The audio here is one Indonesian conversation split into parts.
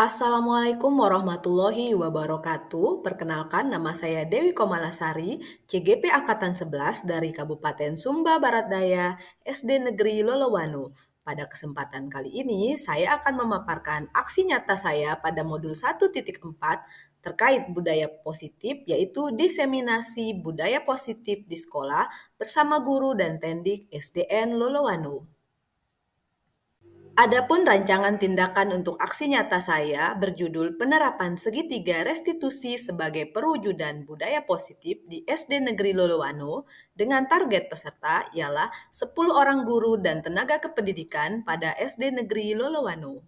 Assalamualaikum warahmatullahi wabarakatuh. Perkenalkan, nama saya Dewi Komalasari, CGP Angkatan 11 dari Kabupaten Sumba Barat Daya, SD Negeri Lolowanu. Pada kesempatan kali ini, saya akan memaparkan aksi nyata saya pada modul 1.4 terkait budaya positif, yaitu diseminasi budaya positif di sekolah bersama guru dan tendik SDN Lolowanu. Adapun rancangan tindakan untuk aksi nyata saya berjudul Penerapan Segitiga Restitusi sebagai Perwujudan Budaya Positif di SD Negeri Lolowano dengan target peserta ialah 10 orang guru dan tenaga kependidikan pada SD Negeri Lolowano.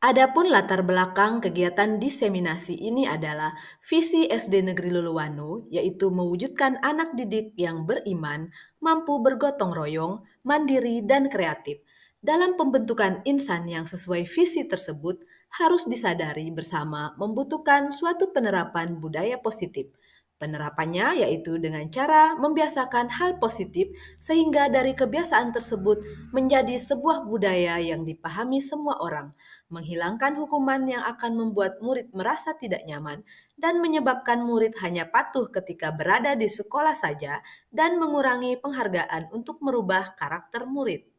Adapun latar belakang kegiatan diseminasi ini adalah visi SD Negeri Luluwanu, yaitu mewujudkan anak didik yang beriman, mampu bergotong royong, mandiri, dan kreatif. Dalam pembentukan insan yang sesuai visi tersebut, harus disadari bersama membutuhkan suatu penerapan budaya positif. Penerapannya yaitu dengan cara membiasakan hal positif sehingga dari kebiasaan tersebut menjadi sebuah budaya yang dipahami semua orang, menghilangkan hukuman yang akan membuat murid merasa tidak nyaman dan menyebabkan murid hanya patuh ketika berada di sekolah saja dan mengurangi penghargaan untuk merubah karakter murid.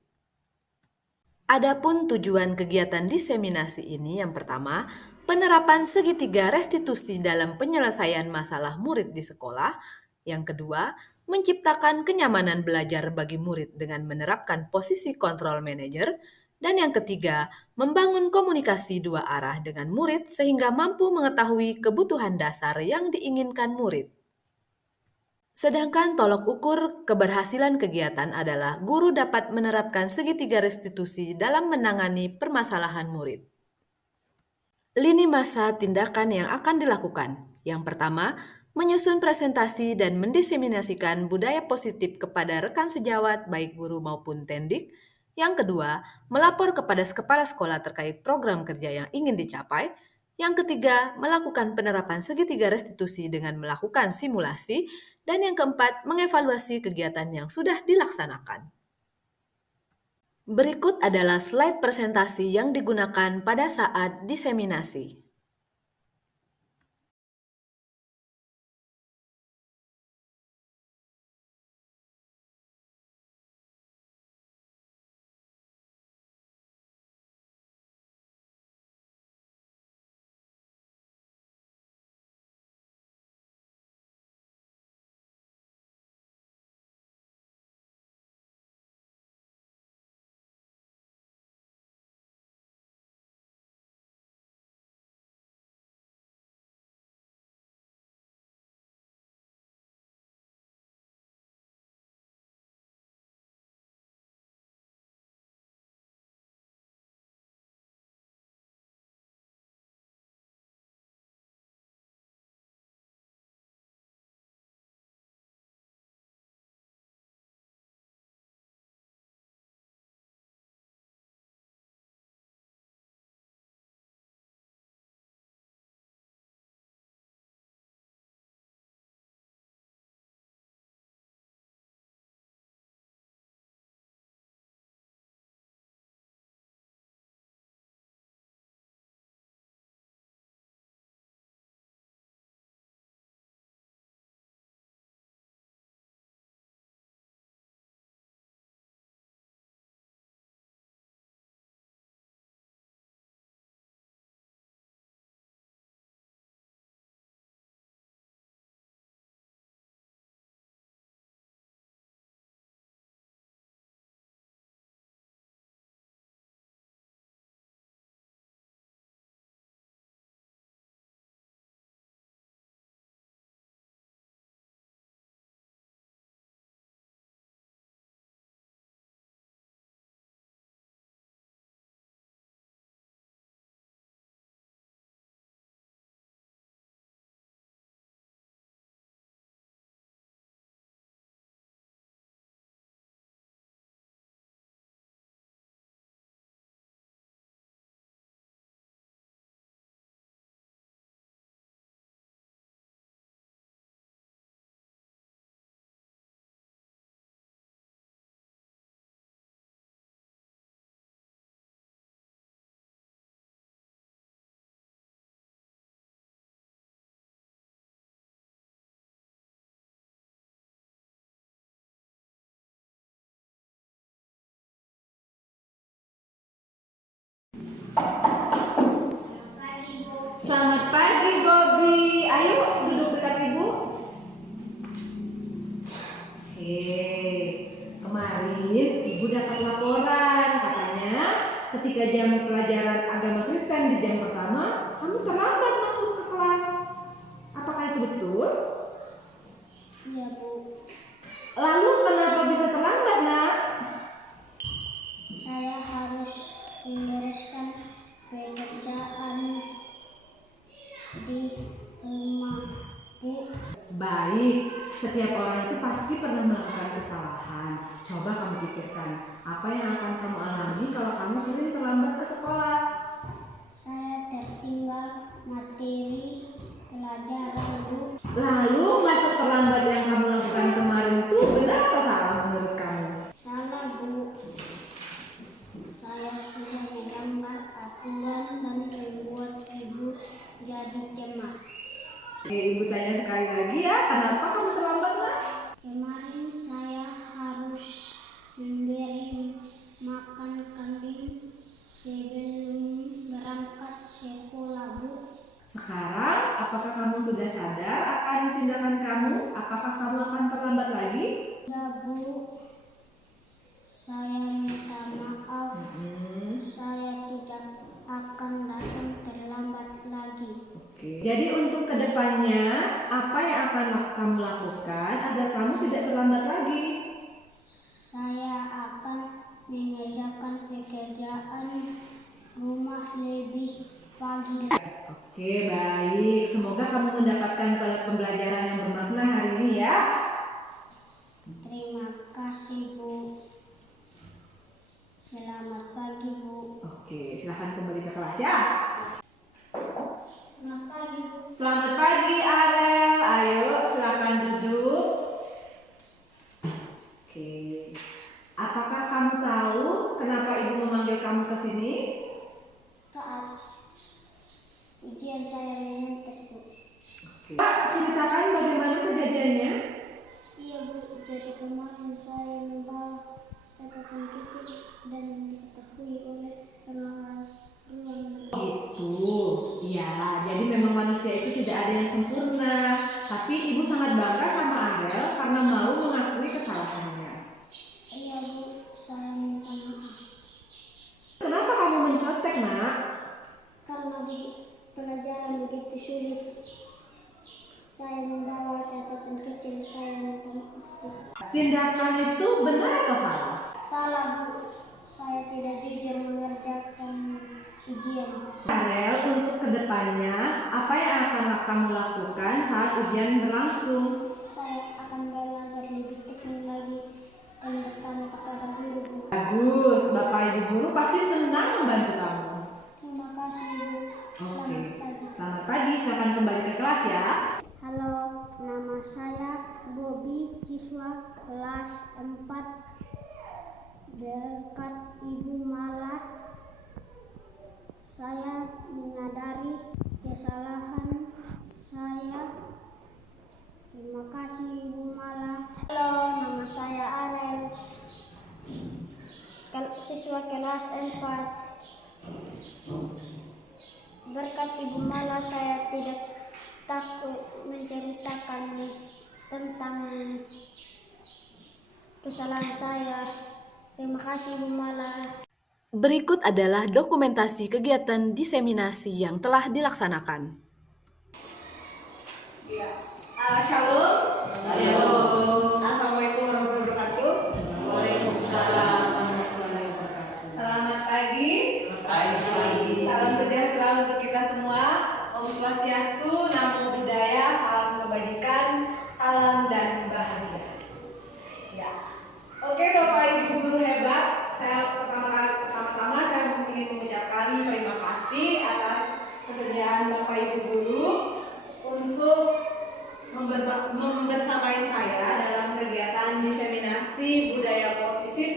Adapun tujuan kegiatan diseminasi ini yang pertama, penerapan segitiga restitusi dalam penyelesaian masalah murid di sekolah. Yang kedua, menciptakan kenyamanan belajar bagi murid dengan menerapkan posisi kontrol manajer. Dan yang ketiga, membangun komunikasi dua arah dengan murid sehingga mampu mengetahui kebutuhan dasar yang diinginkan murid. Sedangkan tolok ukur keberhasilan kegiatan adalah guru dapat menerapkan segitiga restitusi dalam menangani permasalahan murid. Lini masa tindakan yang akan dilakukan. Yang pertama, menyusun presentasi dan mendiseminasikan budaya positif kepada rekan sejawat baik guru maupun tendik. Yang kedua, melapor kepada kepala sekolah terkait program kerja yang ingin dicapai. Yang ketiga, melakukan penerapan segitiga restitusi dengan melakukan simulasi. Dan yang keempat, mengevaluasi kegiatan yang sudah dilaksanakan. Berikut adalah slide presentasi yang digunakan pada saat diseminasi. pagi Bobby. Ayo duduk dekat ibu. Oke, kemarin ibu dapat laporan katanya ketika jam pelajaran agama Kristen di jam pertama kamu terlambat masuk ke kelas. Apakah itu betul? Iya, Bu. Lalu kenapa bisa terlambat, Nak? Saya harus membereskan pekerjaan di rumah, Bu. Baik, setiap orang itu pasti pernah melakukan kesalahan. Coba kamu pikirkan, apa yang akan kamu alami kalau kamu sering terlambat ke sekolah? Saya tertinggal materi pelajaran, Bu. Lalu masa terlambat yang kamu lakukan kemarin itu benar atau salah menurut kamu? Salah, Bu. Saya sudah menggambar aturan dan membuat Ibu jadi cemas. Oke, ibu tanya sekali lagi ya, kenapa kamu terlambat, Nak? Kemarin saya harus memberi makan kambing sebelum berangkat sekolah, Bu. Sekarang, apakah kamu sudah sadar akan tindakan kamu? Apakah kamu akan terlambat lagi? Ya, Bu. Saya minta maaf. Saya tidak akan datang terlambat lagi. Oke. Jadi untuk kedepannya, apa yang akan kamu lakukan agar kamu tidak terlambat lagi? Saya akan mengerjakan pekerjaan rumah lebih pagi. Oke, baik. Semoga kamu mendapatkan pembelajaran yang bermakna hari ini ya. Terima kasih, Bu. Selamat pagi, Bu. Oke, silahkan kembali ke kelas ya. Selamat pagi, Bu. Selamat pagi, Arel. Ayo, silakan duduk. Oke. Apakah kamu tahu kenapa ibu memanggil kamu ke sini? Saat ujian saya menyentuh, Bu. Oke. Pak, ceritakan bagaimana kejadiannya? Iya, Bu. Jadi kemarin saya membawa catatan kecil dan diketahui oleh pengawas ruang. Itu, iya. Jadi memang manusia itu tidak ada yang sempurna. Tapi ibu sangat bangga sama Arel karena mau mengakui kesalahannya. Iya, Bu. Saya minta maaf. Kenapa kamu mencontek, Nak? Karena pelajaran begitu sulit. Saya membawa catatan kecil, saya minta maaf, Bu. Tindakan itu benar atau salah? Salah, Bu. Saya tidak jujur mengerjakan ujian. Arel, untuk kedepannya, apa yang akan kamu lakukan saat ujian berlangsung? Saya akan belajar lebih teknik lagi dan bertanya kepada guru, Bu. Bagus, Bapak Ibu guru pasti senang membantu kamu. Terima kasih, Bu. Oke, Selamat pagi. selamat pagi, silakan kembali ke kelas ya. Halo, nama saya Bobby, siswa kelas 4. Berkat Ibu Mala, saya menyadari kesalahan saya. Terima kasih, Ibu Mala. Halo, nama saya Arel, siswa kelas 4. Berkat Ibu Mala, saya tidak takut menceritakan tentang kesalahan saya. Terima kasih, Bu Mala. Berikut adalah dokumentasi kegiatan diseminasi yang telah dilaksanakan. Ya. Shalom. Shalom. Assalamualaikum warahmatullahi wabarakatuh. Waalaikumsalam warahmatullahi wabarakatuh. Selamat pagi. Pagi. Salam sejahtera untuk kita semua. Om Swastiastu, Namo Buddhaya, salam kebajikan, salam dan bahagia. Ya. Oke, Bapak Ibu guru hebat. Pertama-tama saya ingin mengucapkan terima kasih atas kesediaan Bapak Ibu guru untuk membersamai saya dalam kegiatan diseminasi budaya positif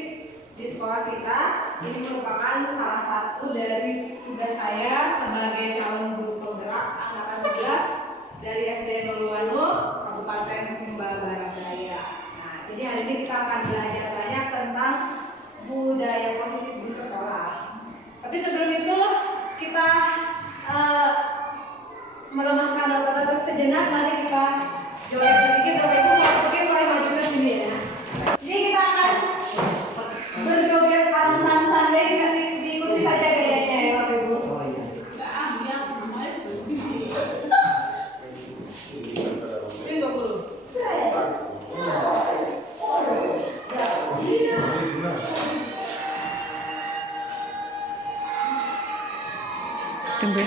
di sekolah kita. Ini merupakan salah satu dari tugas saya sebagai calon guru penggerak angkatan 11 dari SD Luluwano, Kabupaten Sumba Barat Daya. Nah, jadi hari ini kita akan belajar banyak tentang budaya positif di sekolah. Tapi sebelum itu kita melemah sejenak, mari kita joget sedikit. Bapak Ibu mungkin mulai maju ke sini ya. Jadi kita akan berjoget arusan sandai, nanti diikuti saja gayanya ya Bapak Ibu. Tunggu.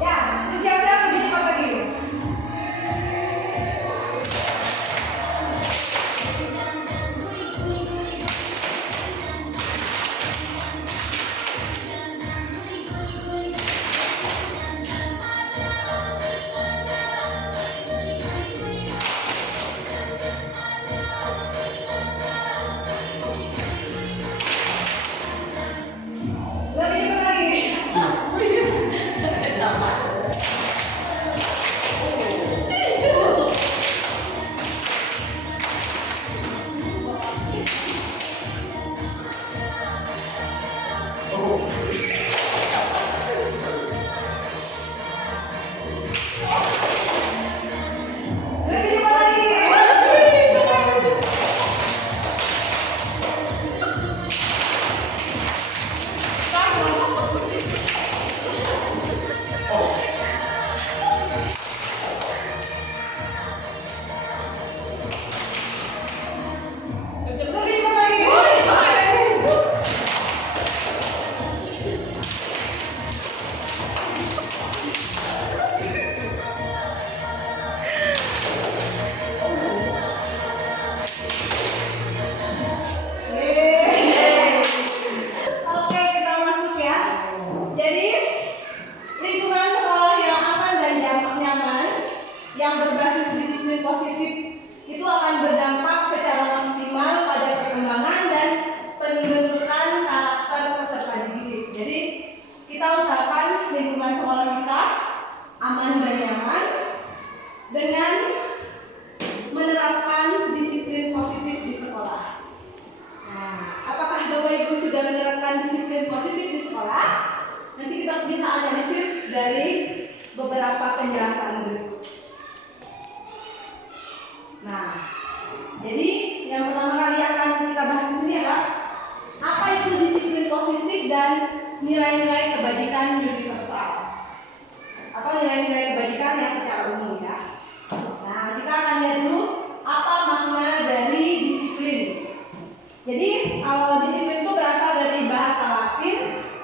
Ya, siap-siap lebih cepat lagi. Lebih cepat lagi. Lebih cepat lagi. Lebih cepat lagi. Oke, kita masuk ya. Jadi, lingkungan sekolah yang aman dan nyaman, yang berbasis disiplin positif, itu akan berdampak secara maksimal pada perkembangan dan pembentukan karakter peserta didik. Jadi, kita usahakan lingkungan sekolah kita aman dan nyaman dengan menerapkan disiplin positif di sekolah. Nah, apakah Bapak Ibu sudah menerapkan disiplin positif di sekolah? Nanti kita bisa analisis dari beberapa penjelasan berikut. Nah, jadi yang pertama kali akan kita bahas di sini adalah apa itu disiplin positif dan nilai-nilai kebajikan universal atau nilai-nilai kebajikan yang secara umum ya. Nah, kita akan lihat dulu apa makna dari disiplin. Jadi kalau disiplin itu berasal dari bahasa Latin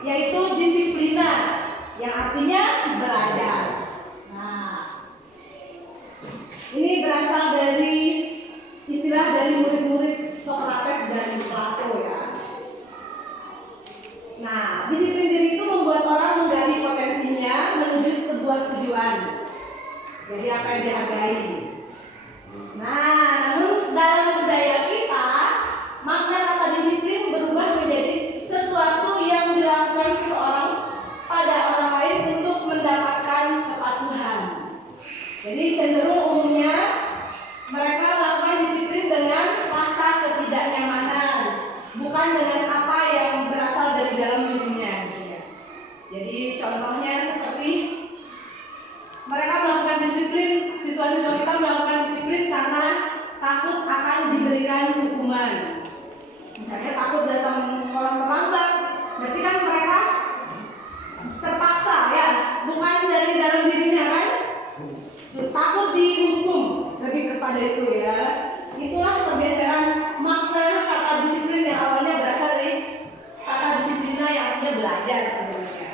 yaitu disiplina yang artinya belajar. Nah, ini berasal dari istilah dari murid-murid Socrates dan Plato ya. Nah, disiplin diri itu membuat orang menggali potensinya menuju sebuah tujuan. Jadi apa yang dihargai. Nah, namun dalam budaya kita makna kata disiplin berubah menjadi sesuatu yang dilakukan seseorang pada orang lain untuk mendapatkan kepatuhan. Jadi cenderung umumnya mereka melakukan disiplin dengan rasa ketidaknyamanan, bukan dengan apa yang berasal dari dalam dirinya. Jadi contohnya seperti mereka melakukan disiplin, siswa-siswa kita melakukan disiplin karena takut akan diberikan hukuman. Misalnya takut datang sekolah terlambat, berarti kan mereka terpaksa ya, bukan dari dalam dirinya kan, takut dihukum, lebih kepada itu ya. Itulah pergeseran makna kata disiplin yang awalnya berasal dari kata disiplina yang artinya belajar sebenarnya.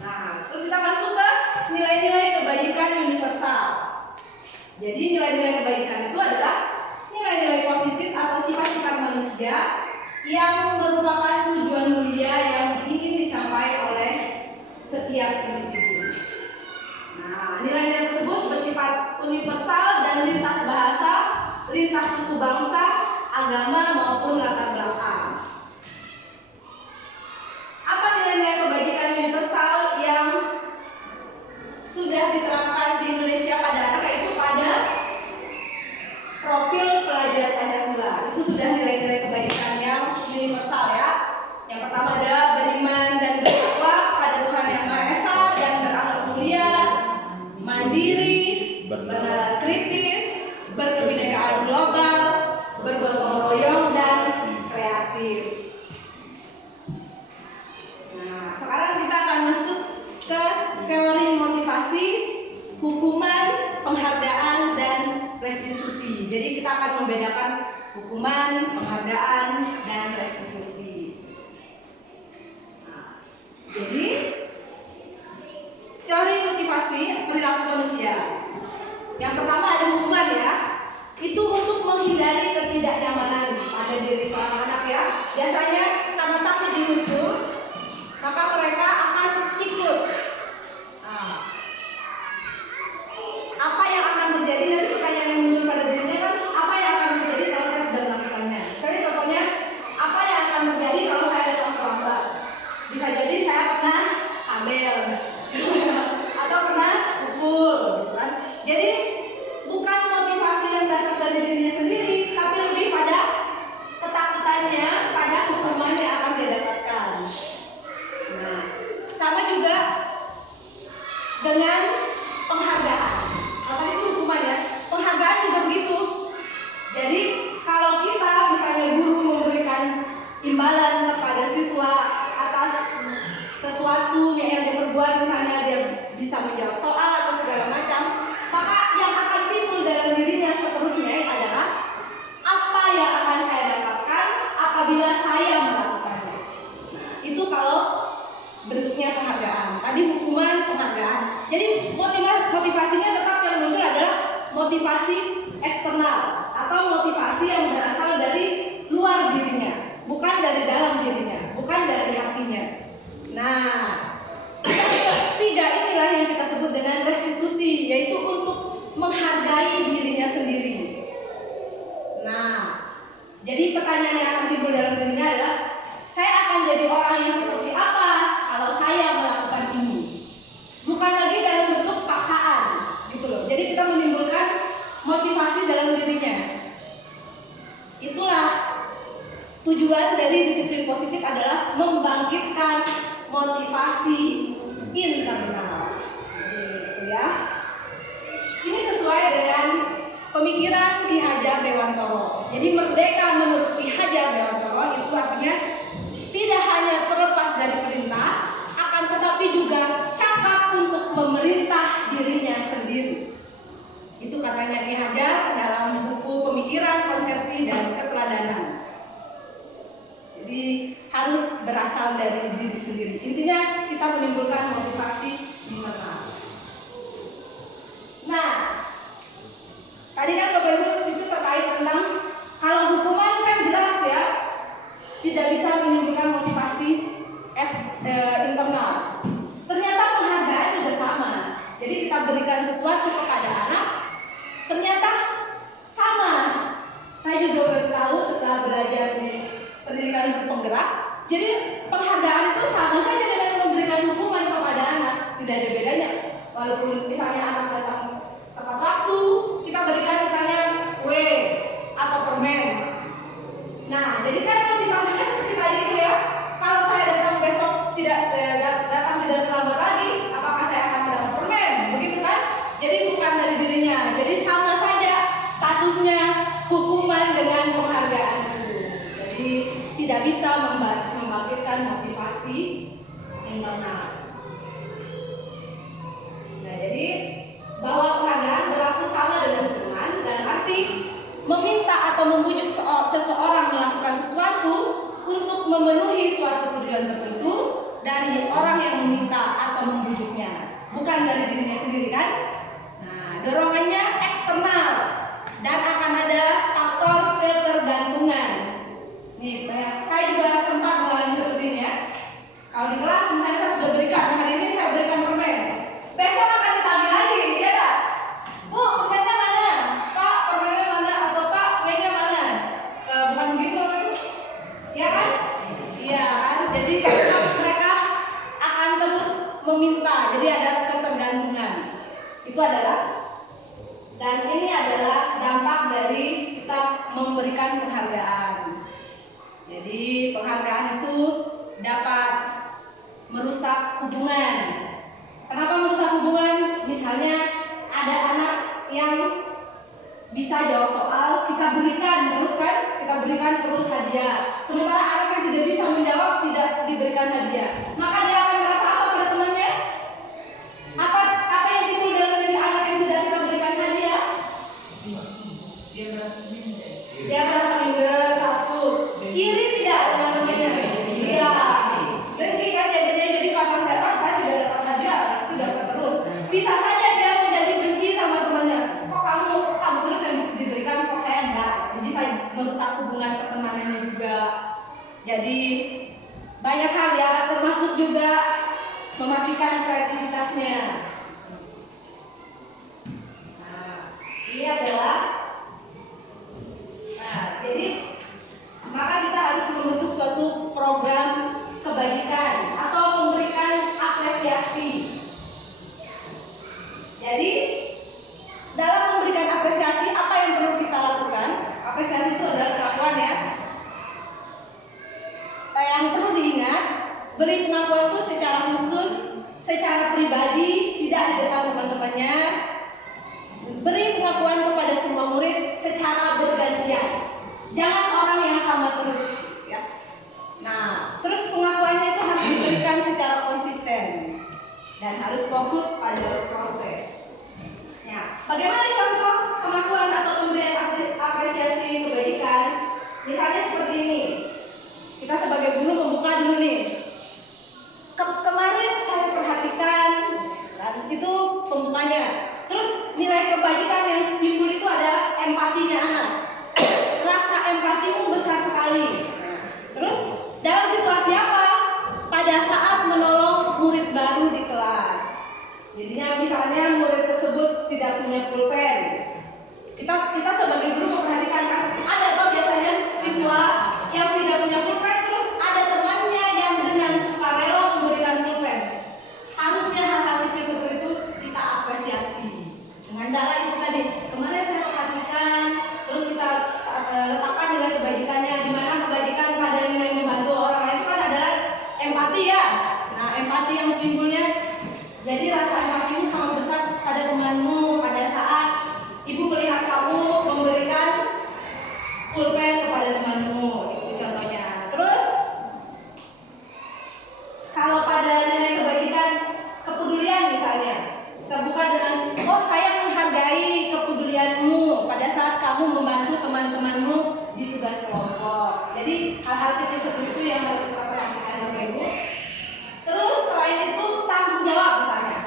Nah, terus kita masuk ke nilai-nilai kebajikan universal. Jadi nilai-nilai kebajikan itu adalah nilai-nilai positif atau sifat-sifat manusia yang merupakan tujuan mulia yang ingin dicapai oleh setiap individu. Nah, nilai-nilai tersebut bersifat universal dan lintas bahasa, lintas suku bangsa, agama maupun latar belakang. Apa nilai-nilai kebajikan universal yang sudah diterapkan di Indonesia pada anak, yaitu pada profil pelajar Pancasila? Itu sudah nilai-nilai kebajikan yang universal ya. Yang pertama ada beriman dan bertakwa kepada Tuhan Yang Maha Esa dan berakhlak mulia, mandiri, bernalar kritis, berkebinekaan global, bergotong royong dan kreatif. Nah, sekarang kita akan masuk ke teori motivasi, hukuman, penghargaan, dan restitusi. Jadi kita akan membedakan hukuman, penghargaan, dan restitusi. Nah, jadi teori motivasi perilaku manusia. Yang pertama ada hukuman ya. Itu untuk menghindari ketidaknyamanan pada diri seorang anak ya. Biasanya karena takut dihukum, maka mereka akan ikut. Nah, apa yang akan terjadi, nanti pertanyaan yang muncul pada dirinya kan, apa yang akan terjadi kalau saya tidak melakukannya? Misalnya contohnya, apa yang akan terjadi kalau saya datang terlambat? Bisa jadi saya pernah hamil atau pernah pukul, gitu kan? Jadi bukan motivasi yang datang dari dirinya sendiri, tapi lebih pada ketakutannya pada hukuman yang akan dia dapatkan. Nah, sama juga dengan penghargaan. Kalau itu hukuman ya, penghargaan juga begitu. Jadi kalau kita misalnya guru memberikan imbalan kepada siswa atas sesuatu yang dia perbuat, misalnya dia bisa menjawab soal atau segala macam, maka yang akan timbul dalam dirinya seterusnya adalah apa yang akan saya dapatkan apabila saya melakukannya. Itu kalau bentuknya penghargaan. Tadi hukuman, penghargaan. Jadi motivasinya tetap yang muncul adalah motivasi eksternal atau motivasi yang berasal dari luar dirinya, bukan dari dalam dirinya, bukan dari hatinya. Nah, tiga inilah yang kita sebut dengan restitusi, yaitu untuk menghargai dirinya sendiri. Nah, jadi pertanyaan yang akan timbul dalam dirinya adalah, saya akan jadi orang yang seperti apa kalau saya melakukan ini? Bukan lagi dalam bentuk paksaan, gitu loh. Jadi kita menimbulkan motivasi dalam dirinya. Itulah tujuan dari disiplin positif, adalah membangkitkan motivasi internal. Gitu ya. Ini sesuai dengan pemikiran Ki Hajar Dewantoro. Jadi merdeka menurut Ki Hajar Dewantoro itu artinya tidak hanya terlepas dari perintah, akan tetapi juga cakap untuk memerintah dirinya sendiri. Itu katanya Ki Hajar dalam buku Pemikiran, Konsepsi, dan Keteladanan. Jadi harus berasal dari diri sendiri. Intinya kita menimbulkan motivasi internal. Nah, tadi kan Bapak Ibu itu terkait tentang kalau hukuman kan jelas ya, tidak bisa menimbulkan motivasi internal. Ternyata penghargaan juga sama. Jadi kita berikan sesuatu kepada anak, ternyata sama. Saya juga baru tahu setelah belajar di pendidikan guru penggerak. Jadi penghargaan itu sama saja dengan memberikan hukuman kepada anak, tidak ada bedanya. Walaupun misalnya anak datang tepat waktu, kita berikan misalnya kue atau permen. Nah, jadi kan motivasinya seperti tadi itu ya. Kalau saya datang besok datang tidak terlambat lagi, apakah saya akan mendapat permen? Begitu kan? Jadi bukan dari dirinya. Jadi sama saja statusnya hukuman dengan penghargaan itu. Jadi tidak bisa membangkitkan motivasi internal. Nah, jadi bahwa penghargaan berlaku sama dengan hukuman, dan arti meminta atau membujuk seseorang melakukan sesuatu untuk memenuhi suatu tujuan tertentu dari orang yang meminta atau membujuknya, bukan dari dirinya sendiri kan? Nah, dorongannya eksternal dan akan ada faktor ketergantungan. Nih, saya juga sempat mengalami seperti ini ya. Kalau di kelas misalnya saya sudah berikan, hari ini saya berikan permen, besok akan ditagih lagi, ya tak? Bu, permennya mana? Pak, permennya mana? Atau Pak, kuenya mana? Bukan Dan ini adalah dampak dari kita memberikan penghargaan. Jadi penghargaan itu dapat merusak hubungan. Kenapa merusak hubungan? Misalnya ada anak yang bisa jawab soal, kita berikan terus hadiah. Sementara anak yang tidak bisa menjawab tidak diberikan hadiah. Maka dia akan merasa apa pada temannya? Apa yang timbul dalam diri anak yang tidak kita berikan hadiah? Dia merasa minder. Satu. Iri tidak dengan temannya? Iya. Dengki kan jadinya, jadi karena saya tidak dapat hadiah, itu dapat terus. Bisa saja dia menjadi benci sama temannya. Kok kamu terus yang diberikan, kok saya enggak? Jadi saya merusak hubungan pertemanannya juga. Jadi banyak hal ya, termasuk juga mematikan kreativitasnya. Ini adalah jadi maka kita harus membentuk suatu program kebajikan atau memberikan apresiasi. Jadi dalam memberikan apresiasi, apa yang perlu kita lakukan? Apresiasi itu adalah pengakuan ya. Yang perlu diingat, beri pengakuan itu secara khusus, secara pribadi, tidak di depan teman-temannya. Beri pengakuan kepada semua murid secara bergantian. Jangan orang yang sama terus ya. Nah, terus pengakuannya itu harus diberikan secara konsisten dan harus fokus pada proses. Nah, bagaimana contoh pengakuan atau pemberian apresiasi kebajikan? Misalnya seperti ini. Kita sebagai guru membuka dulu nih. Kemarin saya perhatikan, dan itu pembukanya. Terus nilai kebajikan yang timbul itu adalah empatinya anak. Rasa empatimu besar sekali. Terus dalam situasi apa? Pada saat menolong murid baru di kelas. Jadinya misalnya murid tersebut tidak punya pulpen. Kita sebagai guru memperhatikan kan, ada kok biasanya siswa yang tidak punya pulpen, terus ada temannya yang dengan sukarela memberikan pulpen. Harusnya hal-hal kecil seperti itu kita apresiasi. Dengan cara itu tadi, kemarin saya perhatikan, terus kita letakkan nilai kebajikannya, di mana kebajikan pada nilai membantu orang lain itu kan adalah empati ya. Nah, empati yang timbulnya, jadi rasa empatimu sangat besar pada temanmu pada saat ibu melihat kamu memberikan pulpen kepada temanmu, itu contohnya. Terus kalau pada nilai kebajikan kepedulian misalnya, kita buka dengan, oh saya menghargai kepedulianmu pada saat kamu membantu teman-temanmu di tugas kelompok. Jadi hal-hal kecil seperti itu yang harus kita perhatikan Bapak Ibu. Terus selain itu tanggung jawab misalnya,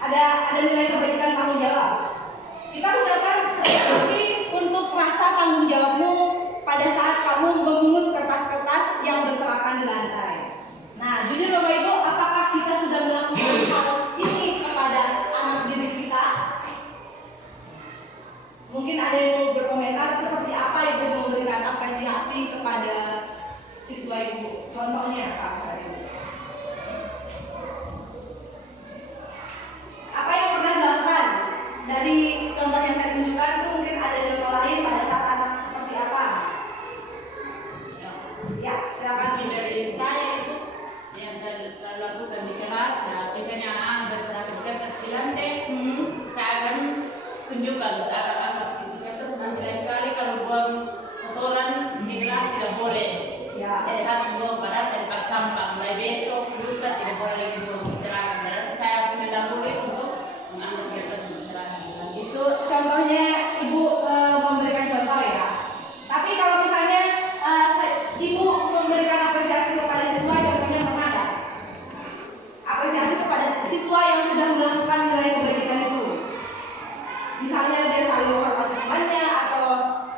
ada nilai kebajikan tanggung jawab. Kita mengucapkan terima kasih untuk rasa tanggung jawabmu pada saat kamu memungut kertas-kertas yang berserakan di lantai. Nah, jujur Bapak Ibu, apakah kita sudah melakukan hal ini kepada anak didik kita? Mungkin ada yang mau berkomentar seperti apa Ibu memberikan apresiasi kepada siswa Ibu. Contohnya apa misalnya? Apa yang pernah dilakukan? Dari contoh yang saya tunjukkan itu mungkin ada contoh lain pada saat anak seperti apa? Ya, silakan. Mungkin dari saya itu yang saya selalu lakukan di kelas, ya biasanya anak berserah kertas di lantai, saya akan tunjukkan, saya akan angkat itu kertas, nanti lain kali kalau buang kotoran di kelas tidak boleh. Ya. Jadi harus buang pada tempat sampah. Mulai besok, lusa tidak boleh lagi buang berserakan. Berarti saya harus mendahului untuk mengambil kertas berserakan. Itu contohnya Ibu memberikan contoh ya. Tapi kalau misalnya Ibu memberikan apresiasi kepada siswa, contohnya pernah ada apresiasi kepada siswa yang sudah melakukan nilai kebajikan itu. Misalnya dia saling menghormati temannya, atau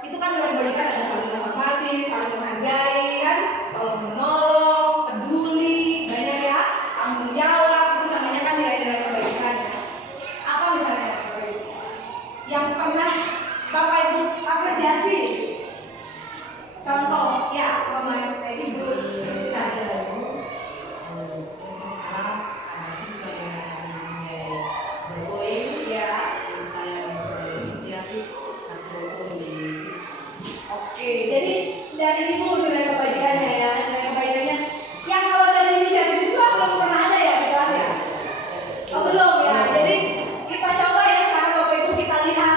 itu kan nilai kebajikan ada saling menghormati, saling menghargai kan, tolong menolong, peduli, banyak ya, tanggung jawab, itu namanya kan nilai-nilai kebajikan. Apa misalnya yang pernah Bapak Ibu apresiasi? Contoh ya, pemain Ibu Biasanya kelas ada siswa yang berpoin, ya. Oke, jadi dari Ibu nilai kebajikannya ya, nilai kebaikannya. Yang kalau dari inisiatif siswa belum pernah ada ya di kelas ya? Oh belum ya. Jadi kita coba ya sekarang Bapak Ibu kita lihat,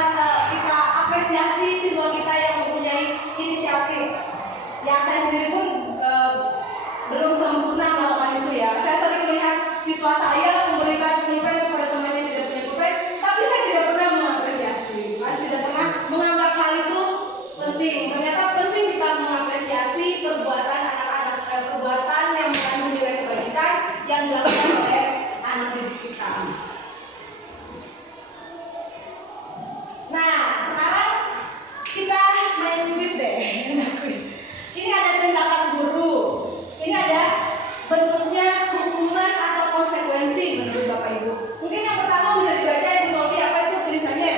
kita apresiasi siswa kita yang mempunyai inisiatif. Yang saya sendiri pun belum sempurna melakukan itu ya. Saya sering melihat siswa saya memberikan pulpen kepada temannya yang tidak punya pulpen, tapi saya tidak pernah mengapresiasi. Saya tidak pernah menganggap hal itu penting. Ternyata penting kita mengapresiasi perbuatan anak-anak, perbuatan yang mengandung nilai kebajikan yang dilakukan oleh anak didik kita. Nah, sekarang kita main quiz deh. Quiz. Ini ada tindakan guru. Ini ada bentuknya hukuman atau konsekuensi menurut Bapak Ibu. Mungkin yang pertama bisa dibaca Ibu Sofi, apa itu tulisannya?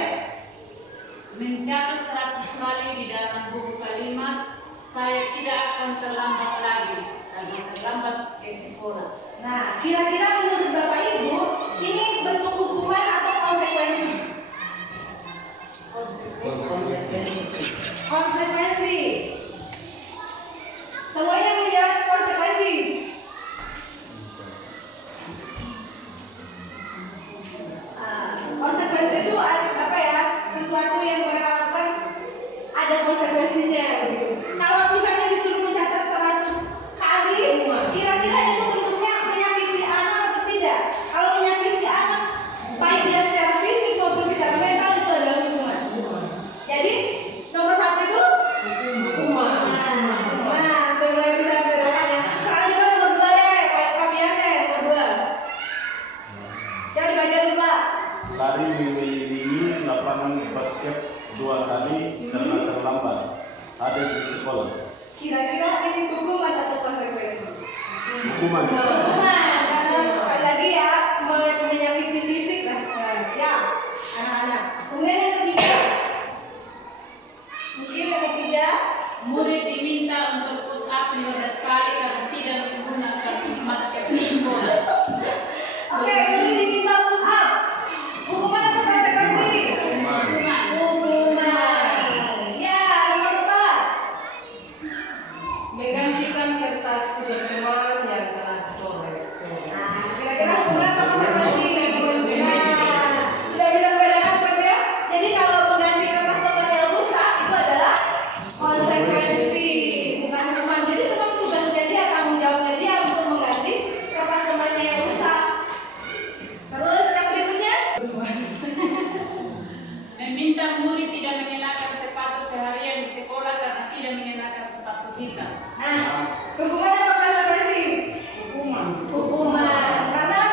Mencatat 100 kali di dalam buku kalimat, saya tidak akan terlambat lagi karena terlambat ke sekolah. Nah, kira-kira menurut Bapak Ibu ini bentuk hukuman atau konsekuensi? Konsekuensi. Semuanya melihat konsekuensi. Konsekuensi itu apa ya? Sesuatu yang mereka lakukan ada konsekuensinya begitu. Kalau misalnya disuruh mencatat 100 kali, kira-kira itu bentuknya menyakiti anak atau tidak? Kalau menyakiti anak, baik dia secara fisik maupun secara mental, itu adalah hukuman. Jadi nomor 1 itu hukuman. Nah, sudah mulai bisa membedakan ya. Sekarang coba nomor 2 deh, Pak Bian deh, nomor 2. Coba dibaca dulu Pak. Lari mengelilingi lapangan basket 2 kali karena terlambat. Ada di sekolah. Kira-kira ini hukuman atau konsekuensi? Hukuman. Hukuman, karena sekali lagi ya menyakiti fisik ya anak-anak. Kemudian yang ketiga, mungkin yang ketiga, Murid diminta untuk push up 15 kali karena tidak menggunakan masker di sekolah. oke, ini diminta push up. Hukuman atau konsekuensi? Hukuman. Hukuman. Ya, nomor 4. Menggantikan kertas tugas teman yang telah dicoret. Nah, kira-kira hukuman atau konsekuensi? Nah, sudah bisa membedakan kan ya? Jadi kalau mengganti kertas teman yang rusak itu adalah konsekuensi, bukan hukuman. Jadi memang tugasnya dia, tanggung jawabnya dia untuk mengganti kertas temannya yang rusak. Terus yang berikutnya? Meminta murid tidak mengenakan sepatu seharian di sekolah karena tidak mengenakan sepatu hitam. Nah, hukuman atau konsekuensi? Hukuman, karena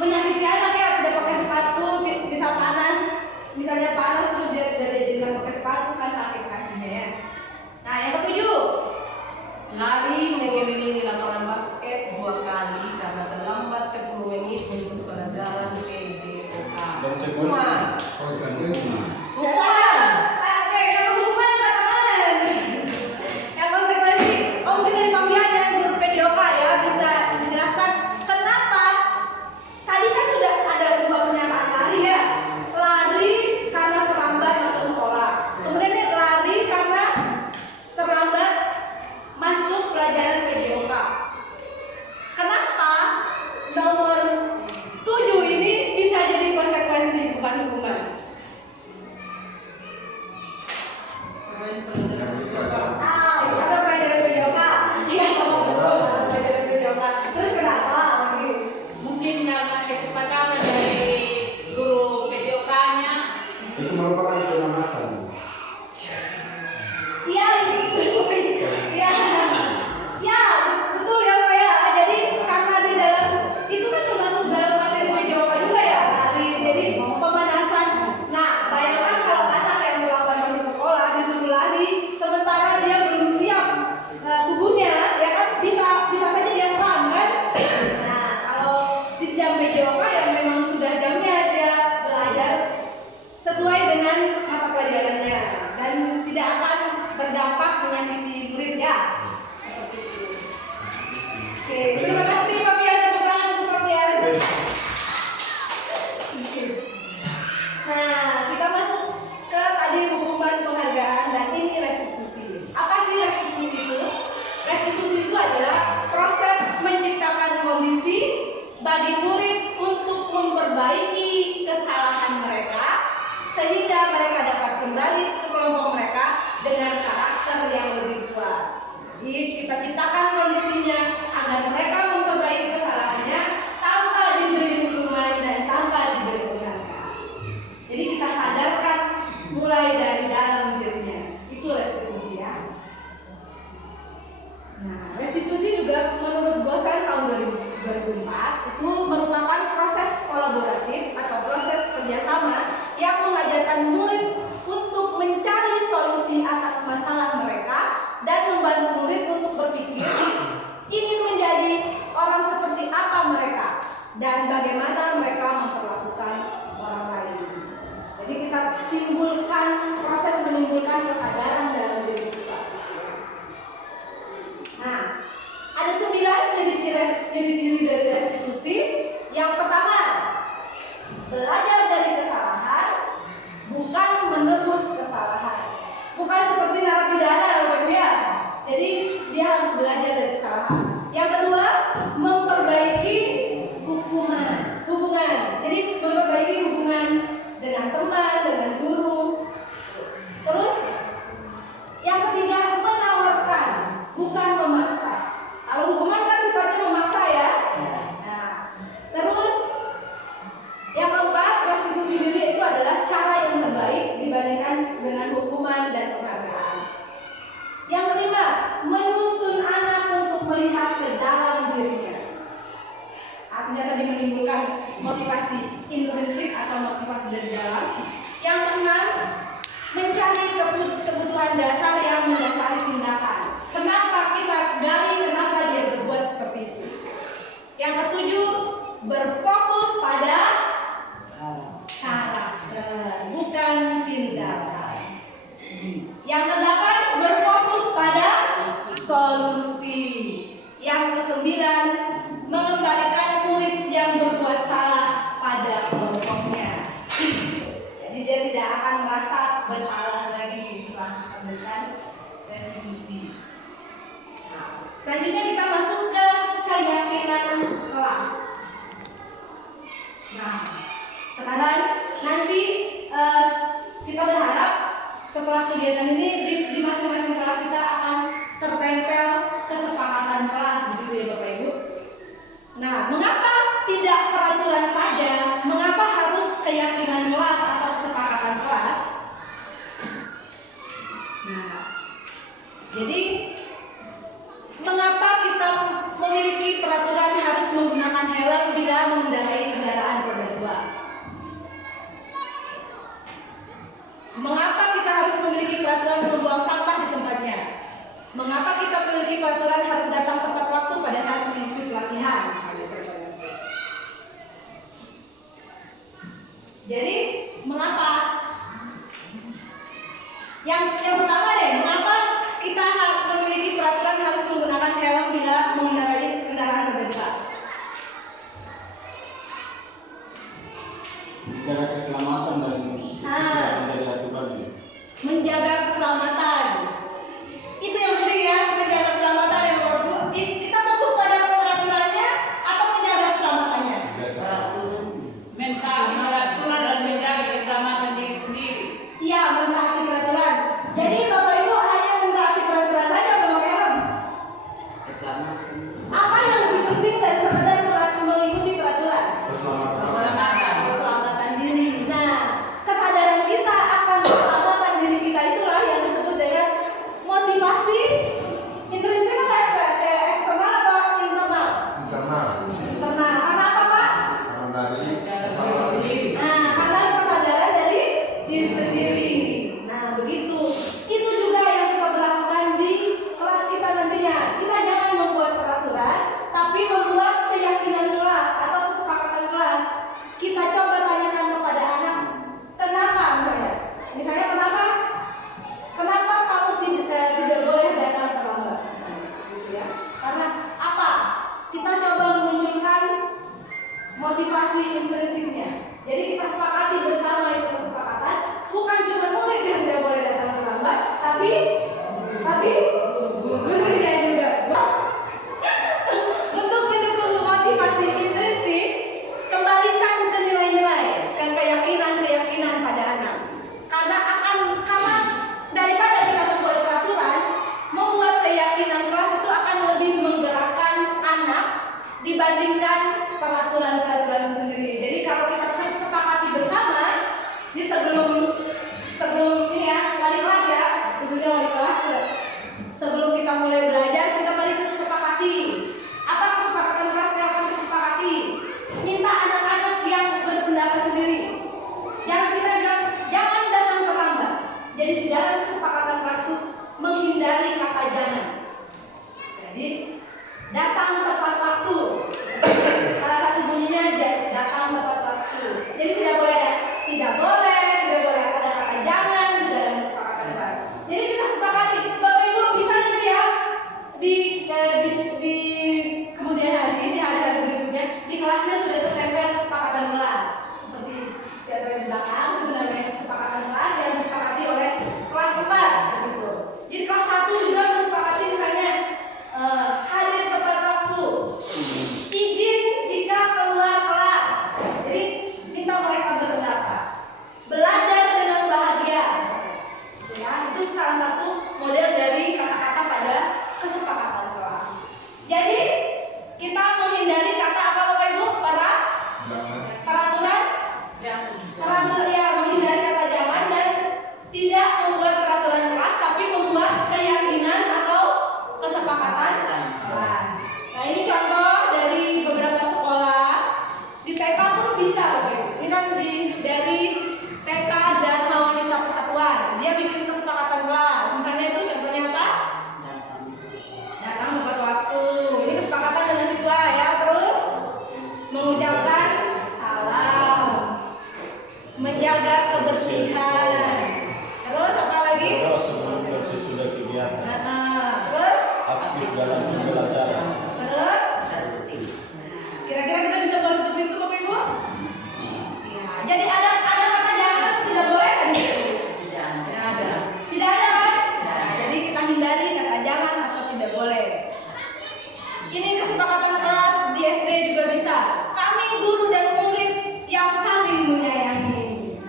menyakiti anak ya, tidak pakai sepatu, bisa panas, misalnya panas terus dia tidak diizinkan pakai sepatu kan sakit kakinya ya. Nah, yang ketujuh, Lari mengelilingi lapangan basket 2 kali karena terlambat 10 menit untuk pelajaran PJOK. Konsekuensi. hukuman. Oke, kalau hukuman katakan. Yang konsekuensi, mungkin dari pembiayaan ya, guru PJOK ya bisa dijelaskan kenapa tadi kan sudah ada 2 pernyataan lari ya. Lari karena terlambat masuk sekolah. Kemudian ini lari karena terlambat masuk pelajaran PJOK. Kenapa nomor 7 ini bisa jadi konsekuensi bukan hukuman? Karena pelajaran PJOK. Iya, pelajaran PJOK. Terus kenapa? Mungkin karena kesepakatan dari guru PJOK-nya. Itu merupakan pengemasan. Iya, iya, ya, betul ya Pak ya. Jadi karena di dalam itu kan termasuk dalam materi PJOK juga ya, lari. Jadi pemanasan. Nah, bayangkan kalau anak yang terlambat masuk sekolah disuruh lari, sementara dia belum siap tubuhnya, ya kan bisa saja dia kram kan. Nah, kalau di jam PJOK ya memang sudah jamnya dia belajar sesuai dengan mata pelajarannya dan tidak akan berdampak menyakiti murid ya. Seperti itu. Oke, terima kasih Pak Pian, tepuk tangan untuk Pak Pian. Nah, kita masuk ke tadi hukuman penghargaan dan ini restitusi. Jadi kita ciptakan kondisinya agar mereka memperbaiki kesalahannya tanpa diberi hukuman dan tanpa diberi penghargaan. Jadi kita sadarkan mulai dari dalam dirinya. Itu restitusi ya. Nah, restitusi juga menurut Gosen tahun 2004 itu merupakan proses kolaboratif atau proses kerjasama yang mengajarkan murid untuk mencari solusi atas masalah mereka dan membantu murid untuk berpikir ingin menjadi orang seperti apa mereka dan bagaimana mereka memperlakukan orang lain. Jadi kita menimbulkan kesadaran dalam diri kita. Nah, ada 9 ciri-ciri dari restitusi. Yang pertama, belajar dari kesalahan, bukan menebus kesalahan. Bukan seperti narapidana, Bapak Ibu ya. Jadi dia harus belajar dari kesalahan. Yang kedua, memperbaiki hubungan. Jadi memperbaiki hubungan dengan teman, dengan guru. Terus yang ketiga, menawarkan, bukan memaksa. Kalau hukuman kan sifatnya memaksa ya. Nah, terus yang keempat, restitusi diri itu adalah cara yang terbaik dibandingkan dengan hukuman dan penghargaan. Yang kelima, menuntun anak untuk melihat ke dalam dirinya. Artinya tadi menimbulkan motivasi intrinsik atau motivasi dari dalam. Yang keenam, mencari kebutuhan dasar yang mendasari tindakan. Kenapa kita gali kenapa dia berbuat seperti itu. Yang ketujuh, berfokus pada karakter, bukan tindakan. Yang kedelapan, berfokus pada solusi. Yang kesembilan, mengembalikan murid yang berbuat salah pada kelompoknya. Jadi dia tidak akan merasa bersalah lagi setelah memberikan restitusi. Selanjutnya kita masuk ke keyakinan kelas. Nah, sekarang nanti kita berharap setelah kegiatan ini di masing-masing kelas kita akan tertempel kesepakatan kelas, begitu ya Bapak Ibu. Nah, mengapa tidak peraturan saja? Mengapa harus keyakinan kelas atau kesepakatan kelas? Nah, jadi mengapa kita memiliki peraturan harus menggunakan helm bila mengendarai kendaraan roda 2? Mengapa kita harus memiliki peraturan membuang sampah di tempatnya? Mengapa kita memiliki peraturan harus datang tepat waktu pada saat mengikuti pelatihan? Jadi, mengapa? Yang pertama deh, mengapa kita harus memiliki peraturan harus menggunakan helm bila mengendarai kendaraan roda 2? Menjaga keselamatan dari aturan. Menjaga keselamatan. Itu yang penting ya, menjaga keselamatan yang nomor 2. Kita fokus pada peraturannya atau menjaga keselamatannya? Mentaati peraturan dan menjaga keselamatan diri sendiri. Iya, mentaati peraturan. Jadi Bapak Ibu hanya mentaati peraturan saja memakai helm. Apa yang lebih penting dari sekedar mengikuti peraturan? Keselamatan diri. Nah, kesadaran kita akan keselamatan diri kita itulah yang disebut dengan motivasi intrinsik atau eksternal atau internal? Internal. Karena apa Pak? Nah, karena kesadaran dari diri sendiri. Nah, begitu. Itu juga yang kita berlakukan di kelas kita nantinya. Kita jangan membuat peraturan, tapi membuat keyakinan kelas atau kesepakatan kelas. Kita coba tanyakan kepada anak, kenapa misalnya? Misalnya kenapa kamu tidak boleh datang terlambat? Gitu ya. Karena apa? Kita coba memunculkan motivasi intrinsiknya. Jadi kita sepakati bersama itu kesepakatan, bukan cuma murid yang tidak boleh datang terlambat, tapi gurunya juga. Untuk mendukung motivasi intrinsik, kembalikan ke nilai-nilai, ke keyakinan pada anak. Karena daripada kita membuat peraturan, membuat keyakinan dibandingkan peraturan-peraturan itu sendiri. Jadi kalau kita sepakati bersama, jadi sebelum ini ya, wali kelas ya, khususnya wali kelas, sebelum kita mulai belajar, kita mari kesepakati. Apa kesepakatan kelas yang akan kita sepakati? Minta anak-anak yang berpendapat sendiri. Jangan kita bilang, jangan datang terlambat. Jadi di dalam kesepakatan kelas itu menghindari kata jangan. Jadi datang tepat waktu. Salah satu bunyinya datang tepat waktu. Jadi tidak boleh ada kata jangan di dalam kesepakatan kelas. Jadi kita sepakati, Bapak Ibu bisa nanti ya di kemudian hari, di hari-hari berikutnya di kelasnya sudah tertempel kesepakatan kelas. Seperti jadwal di belakang itu namanya kesepakatan kelas yang disepakati oleh kelas 4 begitu. Jadi kelas 1 juga disepakati misalnya hadir tepat waktu, izin jika keluar kelas. Jadi minta mereka berpendapat, belajar dengan bahagia. Ya, itu salah satu model dari kata-kata pada kesepakatan kelas. Jadi kita menghindari kata apa Bapak Ibu? Peraturan ya, menghindari kata jangan dan tidak membuat peraturan kelas, tapi membuat keyakinan atau kesepakatan kelas. Nah, ini contoh dari beberapa sekolah. Di TK pun bisa, Bapak Ibu. Ini kan dari TK Dharma Wanita Persatuan. Dia bikin kesepakatan kelas. Misalnya itu contohnya apa? Datang tepat waktu. Ini kesepakatan dengan siswa ya. Terus mengucapkan salam, menjaga kebersihan. Terus apa lagi? Terus sebelum sesudah kegiatan. Terus Aktif dalam pembelajaran. Terus kira-kira kita bisa buat seperti itu Bapak Ibu? Ya, jadi ada kata jangan atau tidak boleh tadi? Tidak ada kan? Nah, jadi kita hindari kata jangan atau tidak boleh. Ini kesepakatan kelas di SD juga bisa. Kami guru dan murid yang saling menyayangi.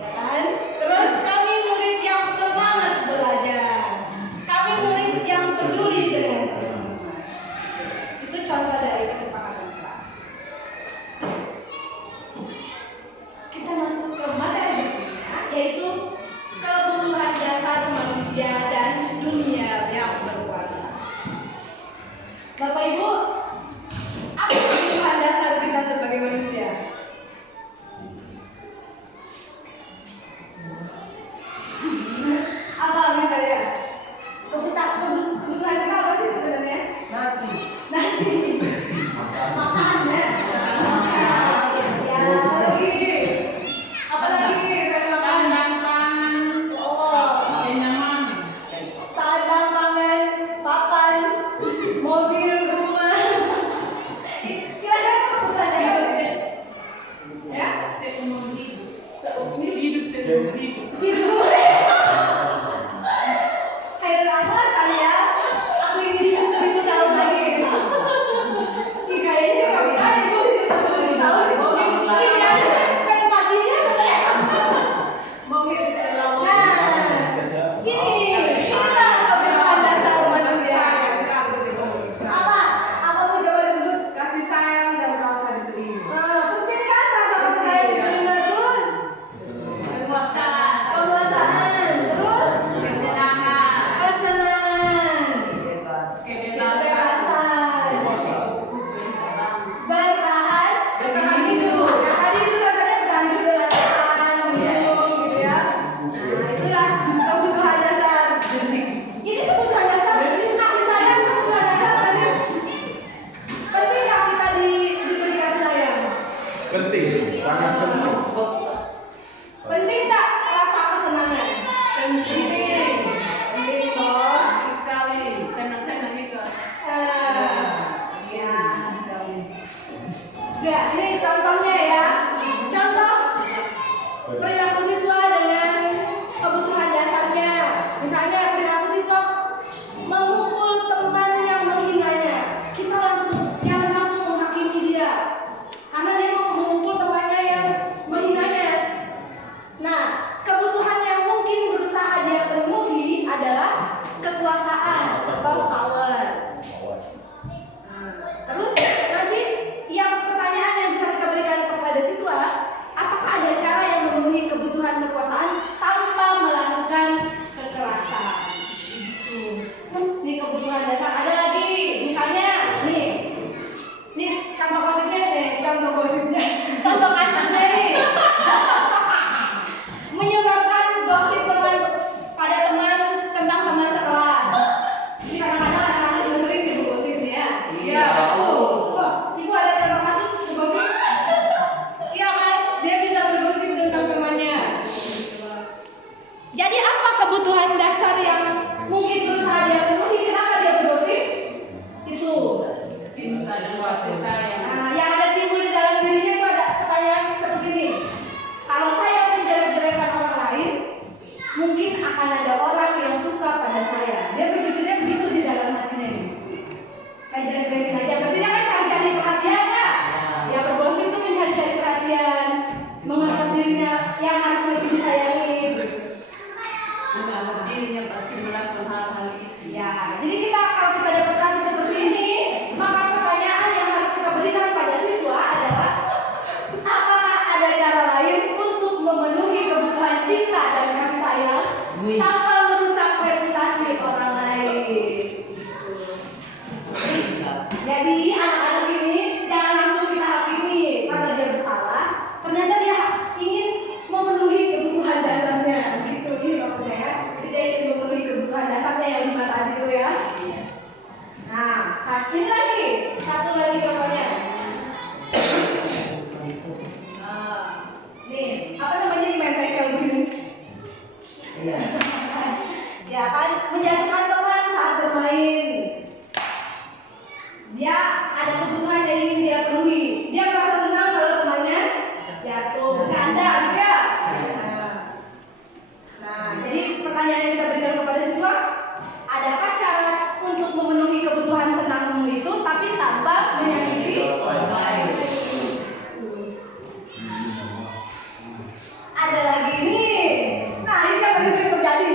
Ya kan? Terus kami murid yang semangat belajar. Kami murid yang peduli dengan teman. Itu contoh dari kesepakatan kelas. Kita masuk ke materi berikutnya, yaitu kebutuhan dasar manusia dan dunia yang berkualitas. Bapak Ibu, apa kebutuhan dasar kita sebagai manusia? Apa misalnya? Kebutuhan kita apa sih sebenarnya? Nasi. Makan ya. Ya, apa lagi? Sandang pangan, nyaman. Sandang, pangan, papan, mobil, rumah. Kira-kira itu kebutuhannya apa sih? Ya? Seumur hidup. Hidup Seumur hidup. hidup. Heran banget kali ya. Aku ingin hidup 1000 tahun lagi. Ih, kayaknya sih nggak bisa deh, gue hidup 1000 tahun. Ini aja saya pengen matinya katanya. Mobil selalu. Nah, inilah kebutuhan dasar manusia. Apa mau coba disebut? Kasih sayang dan rasa diterima. Penting kan rasa kasih sayang diterima, terus Kepuasan. kepuasan, terus Kesenangan. kesenangan, Bebas. kebebasan, bertahan hidup. Nah, tadi itu katanya bertahan hidup dengan makan, minum, gitu ya. Nah, itulah kebutuhan dasar. Ini kebutuhan dasar. Kasih sayang kebutuhan dasar tadi. Penting nggak kita diberi kasih sayang? Penting, sangat penting. Penting tak rasa kesenangan? Penting. Penting dong. Sekali. Senang-senang itu. Ya. Ya, ini contohnya ya. Contoh perilaku siswa dengan kebutuhan dasarnya. Misalnya perilaku siswa memukul teman yang menghinanya. Kita jangan langsung menghakimi dia. Karena dia memukul temannya yang menghinanya. Nah, kebutuhan yang mungkin berusaha dia penuhi adalah kekuasaan atau power. Terus melakukan hal-hal itu. Ya, jadi kalau kita dapat kasus seperti ini, maka pertanyaan yang harus kita berikan pada siswa adalah apakah ada cara lain untuk memenuhi kebutuhan cinta dan kasih sayang tanpa merusak reputasi orang lain. Jadi anak-anak ini jangan langsung kita hakimi karena dia bersalah. Ternyata dia ingin memenuhi kebutuhan dasarnya, gitu maksudnya ya. Jadi dia ingin memenuhi kebutuhan dasarnya yang 5 tadi itu ya. Nah, ini lagi satu lagi contohnya. Nih, apa namanya di main tackle begini? Ya kan, menjatuhkan teman saat bermain. Dia ada kebutuhan yang ingin dia penuhi. Dia merasa senang kalau temannya jatuh, bercanda gitu ya. Nah, jadi pertanyaan yang kita berikan kepada siswa, adakah cara untuk memenuhi kebutuhan senangmu itu tapi tanpa menyakiti orang lain? Ada lagi nih. Nah, ini yang paling sering terjadi.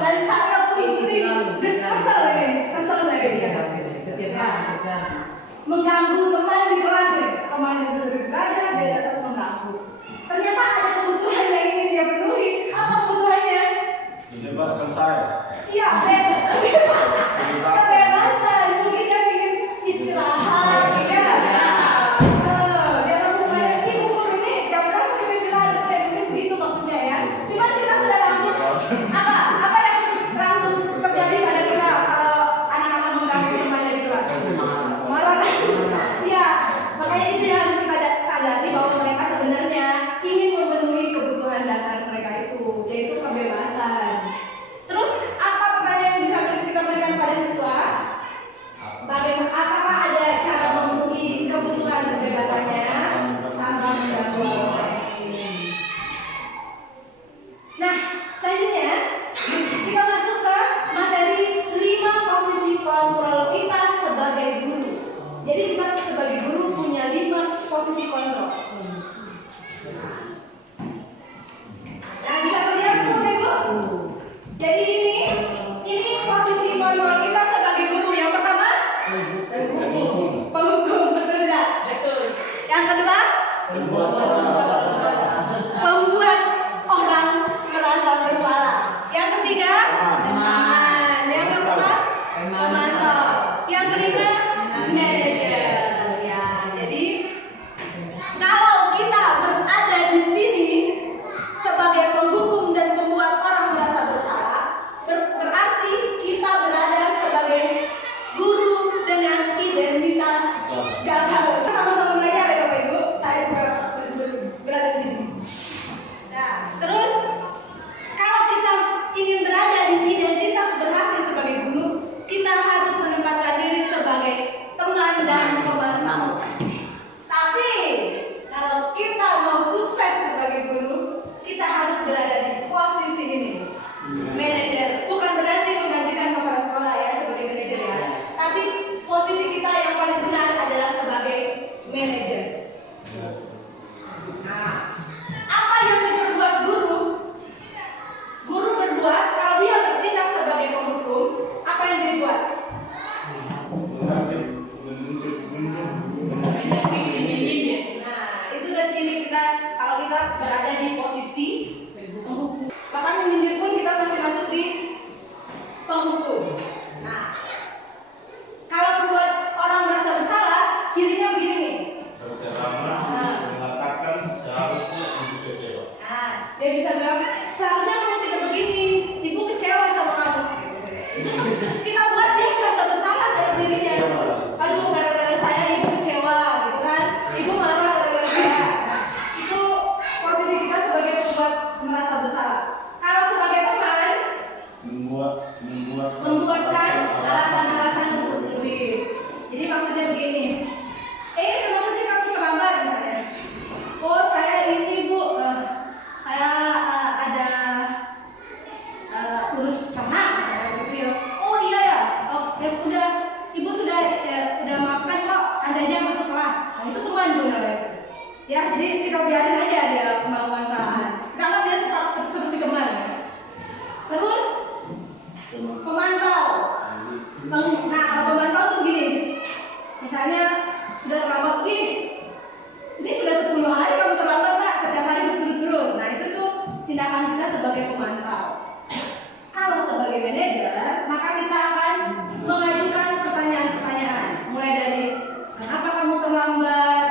Dan saya pun sering kesel lagi ya. Mengganggu teman di kelas nih. Teman yang serius belajar dia datang mengganggu. Ternyata ada kebutuhan yang ingin dia penuhi. Apa kebutuhannya? Bebaskan saya. Iya, kebebasan. Mungkin dia ingin istirahat, ya. Dia kebutuhannya ibu guru ini jam berapa kita istirahat begitu maksudnya ya. Cuma kita sudah langsung apa yang langsung terjadi pada kita kalau anak-anak mengganggu temannya di kelas? Marah kan? Iya, makanya itu yang harus kita sadari bahwa mereka sebenarnya ingin memenuhi kebutuhan dasar mereka itu, yaitu kebebasan. Terus apa pertanyaan yang bisa kita berikan pada siswa? Bagaimana? Apakah ada cara memenuhi kebutuhan kebebasannya tanpa mengganggu orang lain? Nah, selanjutnya kita masuk ke materi 5 posisi kontrol kita sebagai guru. Jadi kita sebagai guru punya 5 posisi kontrol. Nah, bisa terlihat tuh Bapak Ibu? Jadi ini posisi kontrol kita sebagai guru. Yang pertama, penghukum, betul tidak? Betul. Yang kedua, membuat orang merasa bersalah. Yang ketiga, teman. Yang keempat, pemantau. Yang kelima, manajer. Ya, jadi kalau kita berada di sini sebagai penghukum dan membuat orang merasa bersalah, berarti kita berada sebagai guru dengan identitas gagal. Kita sama-sama belajar ya Bapak Ibu. Saya juga berada di sini. Nah, terus kalau kita ingin berada di identitas berhasil sebagai guru, kita harus menempatkan diri sebagai teman dan pemantau. Tapi kalau kita mau sukses sebagai guru, kita harus berada di posisi ini, manajer. Bukan berarti menggantikan kepala sekolah ya sebagai manajer ya, tapi posisi kita yang paling benar adalah sebagai manajer. Nah, apa yang diperbuat guru? Guru berbuat kalau dia bertindak sebagai penghukum, apa yang dibuat? Nah, itu udah ciri kita kalau kita berada di posisi penghukum. Bahkan menyindir pun kita masih masuk di penghukum. Nah, kalau buat orang merasa bersalah, cirinya begini nih. Berceramah mengatakan seharusnya ibu kecewa. Nah, dia bisa bilang seharusnya kamu tidak begini, ibu kecewa sama kamu. Itu kita buat dia merasa bersalah dalam dirinya. Aduh, gara-gara saya ibu kecewa, gitu kan? Ibu marah gara-gara saya. Nah, itu posisi kita sebagai pembuat merasa bersalah. Kalau sebagai teman, membuatkan alasan-alasan untuk duit. Jadi maksudnya begini. Kenapa sih kamu terlambat misalnya? Oh, saya ini Bu, saya ada urus ternak misalnya gitu ya. Oh iya ya. Oh ya udah, Ibu sudah maafkan kok. Anda aja masuk kelas. Nah itu teman tuh namanya. Ya, jadi kita biarin aja dia melakukan kesalahan. Kita anggap dia seperti teman. Terus Pemantau. Nah, kalau pemantau tuh gini. Misalnya sudah terlambat gini. Ini sudah 10 hari kamu terlambat Pak, setiap hari berturut-turut. Nah, itu tuh tindakan kita sebagai pemantau. Kalau sebagai manajer, maka kita akan mengajukan pertanyaan-pertanyaan. Mulai dari kenapa kamu terlambat?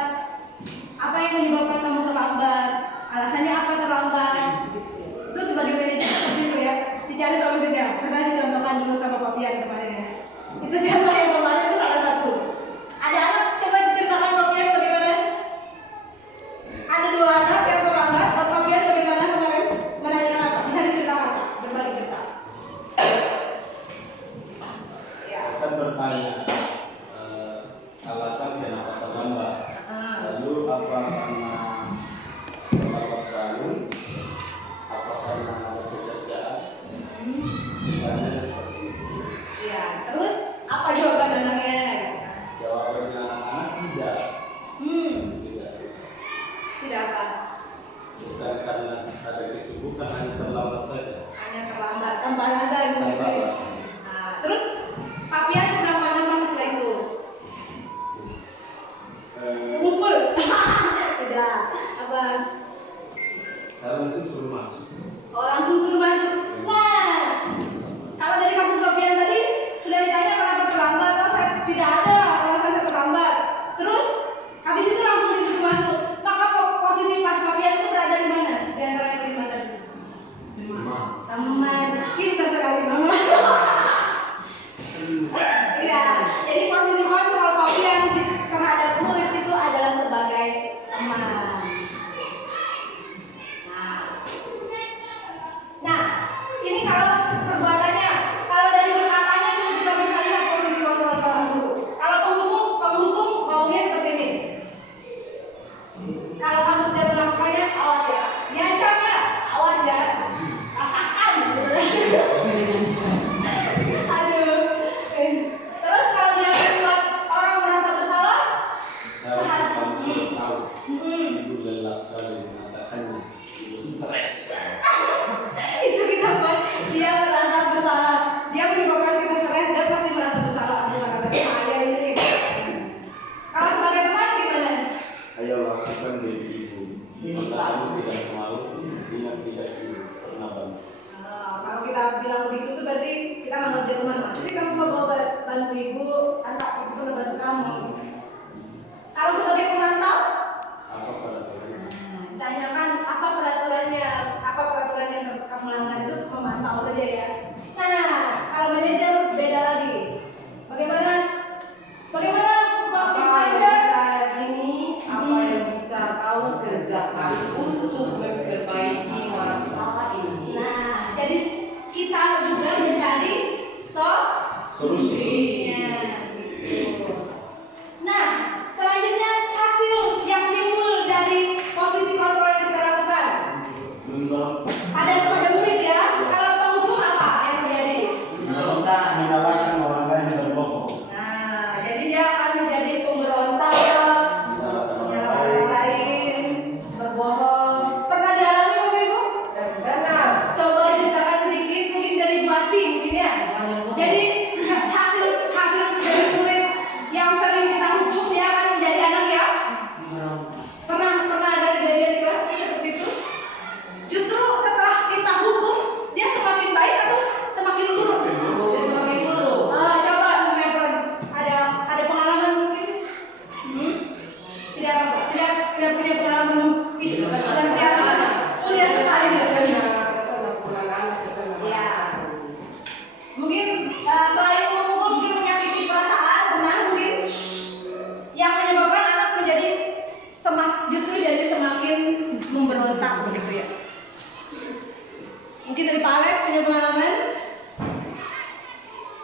Apa yang menyebabkan kamu terlambat? Alasannya apa terlambat? Itu sebagai manajer seperti itu ya. Dicari solusinya. Pernah dicontohkan dulu sama Pak Pian kemarin ya. Itu contoh yang kemarin itu salah satu. Ada anak, coba diceritakan Pak Pian bagaimana? Ada 2 anak yang terlambat. Pak Pian bagaimana kemarin? Menanyakan apa? Bisa diceritakan Pak? Berbagi cerita. Saya kan bertanya alasan kenapa terlambat. Lalu apa karena terlambat bangun? Apa karena ada pekerjaan? Sebenarnya seperti itu. Iya, terus apa jawaban anaknya? Jawabannya anak-anak tidak. Tidak. Tidak apa? Bukan karena ada kesibukan, hanya terlambat saja. Hanya terlambat, tanpa alasan begitu. Tanpa Ya? alasan. Nah, terus Pak Pian berapa lama setelah itu? Mukul? Tidak. Apa? Saya langsung suruh masuk. Oh, langsung suruh masuk. Nah, kalau dari kasus Pak Pian tadi sudah ditanya kenapa terlambat, oh saya tidak ada alasan saya terlambat. Terus habis itu langsung disuruh masuk. Maka posisi Pak Pian itu berada di mana? Di antara yang berlima tadi. Teman, pintar sekali mama. Ya, jadi posisi kontrol Pak Pian terhadap murid itu adalah sebagai teman. Nah, ini kalau perbuatannya, kalau dari berkatanya itu kita bisa lihat posisi kontrol seorang guru. Kalau penghukum maunya seperti ini. Kalau kamu tidak melakukannya, awas ya. Diancam ya, awas ya. Rasakan. Aduh. Terus kalau dia membuat orang merasa bersalah, Saya langsung tahu. Ibu lelah sekali mengatakannya. Ibu stres. itu kita bahas. Dia merasa bersalah. Dia menyebabkan kita stres. Dia pasti merasa bersalah. Aku kata saya ini. Kalau sebagai teman gimana? Ayo lakukan diri ibu. Masa kamu tidak mau, ingat tidak ibu pernah bantu. Kalau kita bilang begitu tuh berarti kita menganggap dia teman. Masa sih kamu mau bawa bantu ibu? Atau ibu pernah bantu kamu? Kalau sebagai pemantau, Apa pada Tuhan? ditanyakan apa peraturannya, apa peraturan yang kamu langgar itu memantau saja ya. Nah, kalau manajer beda lagi. Bagaimana? Bagaimana Pak Manajer? Ini apa yang bisa kau kerjakan untuk memperbaiki masalah ini? Nah, jadi kita juga mencari solusinya. Gitu. Nah, selanjutnya hasil yang timbul dari posisi kontrol yang kita lakukan. Ada murid ya. Kalau penghukum apa yang terjadi? Menyalahkan orang lain yang berbohong. Nah, jadi dia akan menjadi pemberontak, menyalahkan orang lain, berbohong. Pernah dialami Bapak Ibu? Benar. Coba ceritakan sedikit mungkin dari Bu Ati mungkin ya. Jadi hasil dari murid yang sering kita hukum dia akan menjadi anak ya. Pernah ada kejadian di kelas seperti itu? Justru setelah kita hukum dia semakin baik atau semakin buruk? Dia semakin buruk. Coba Mepon, ada pengalaman mungkin? Tidak punya pengalaman. Ih, bukan biasa. Kuliah sekali ya. Ya. Mungkin selain memukul mungkin menyakiti perasaan, benar mungkin yang menyebabkan anak menjadi justru jadi semakin memberontak begitu ya. Mungkin dari Pak Alex punya pengalaman?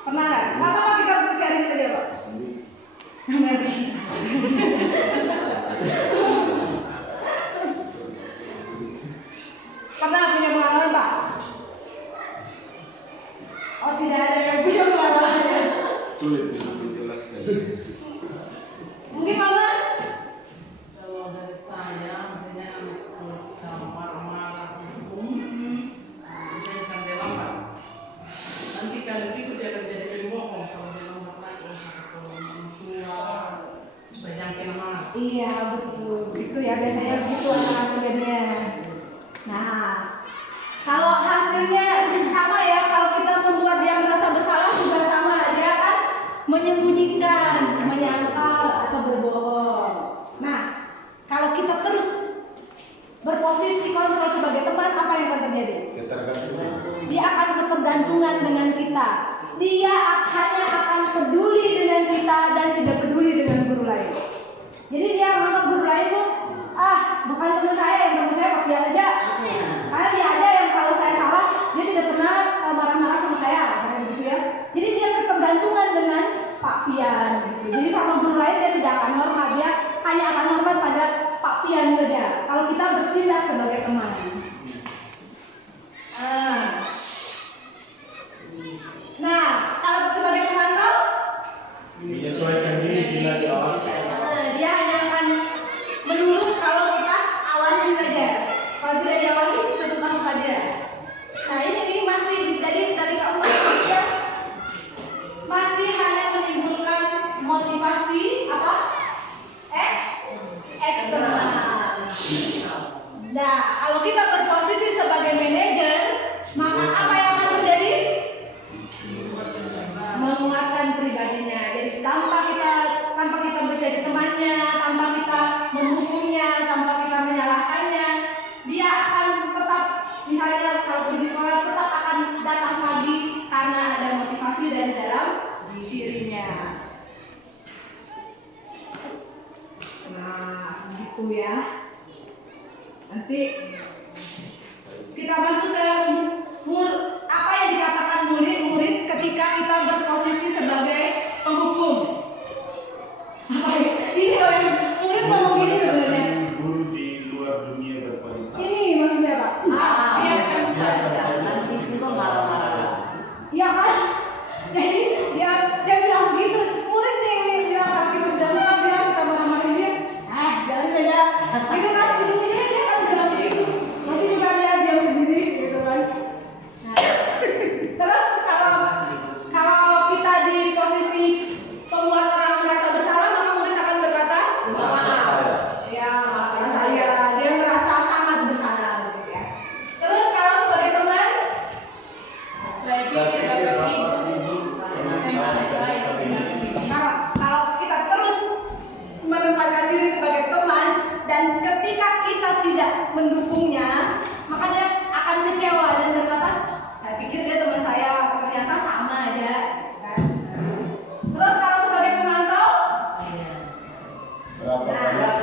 Pernah nggak? Apa kita sharing saja Pak? Pernah punya pengalaman Pak? Oh tidak ada yang punya pengalaman. Sulit untuk dijelaskan. Mungkin Mama? Kalau dari saya, maksudnya kalau sama marah-marah hukum, misalnya kan dia lambat. Nanti kalau itu dia akan jadi pembohong kalau dia lambat lagi sama orang tua supaya jangan kena marah. Iya betul, itu ya biasanya begitu anak terjadinya. Nah, kalau hasilnya sama ya, kalau kita membuat dia merasa bersalah juga sama, dia akan menyembunyikan, menyangkal atau berbohong. Nah, kalau kita terus berposisi kontrol sebagai teman, apa yang akan terjadi? Ketergantungan. Dia akan ketergantungan dengan kita. Dia hanya akan peduli dengan kita dan tidak peduli dengan guru lain. Jadi dia menganggap guru lain tuh, bukan teman saya, yang teman saya Pak Pian aja. Karena dia aja yang kalau saya salah, dia tidak pernah marah-marah sama saya, misalnya begitu ya. Jadi dia ketergantungan dengan Pak Pian gitu. Jadi sama guru lain dia tidak akan hormat, dia hanya akan hormat pada Pak Pian saja. Kalau kita bertindak sebagai teman. Nah, kalau sebagai pemantau, Menyesuaikan diri bila diawasi. dia hanya akan menurut kalau kita awasi saja. Kalau tidak diawasi, sesuka-suka dia. Nah ini masih jadi dari keempat dia masih hanya menimbulkan motivasi apa? Eksternal. Nah kalau kita berposisi sebagai manajer, maka apa yang akan terjadi? Menguatkan pribadinya. Jadi tanpa kita menjadi temannya, tanpa kita menghukumnya, tanpa kita menyalahkannya, dia akan tetap, misalnya kalau pergi sekolah tetap akan datang pagi karena ada motivasi dari dalam dirinya. Nah, gitu ya. Nanti kita masuk ke apa yang dikatakan murid-murid ketika kita berposisi sebagai penghukum. Apa ya? Ini kalau yang murid ngomong gini sebenarnya. Guru di luar dunia berkualitas. Ini maksudnya apa? Biarkan saja, nanti juga marah-marah. Iya kan? Jadi dia bilang begitu. Murid yang bilang pas kita sudah malam dia kita marah-marahin dia. Jangan aja. Gitu kan? Ujung-ujungnya dia kan bilang begitu. Nanti juga dia diam sendiri gitu kan. Nah, terus kalau kita di posisi pembuat orang merasa bersalah, maka murid akan berkata, maaf. Ya, maafkan saya. Dia merasa sangat bersalah gitu ya. Terus kalau sebagai teman, Saya pikir Bapak Ibu kalau kita terus menempatkan diri sebagai teman dan ketika kita tidak mendukungnya, maka dia akan kecewa dan berkata, saya pikir dia teman saya, ternyata sama aja kan? Terus kalau sebagai pemantau, Berapa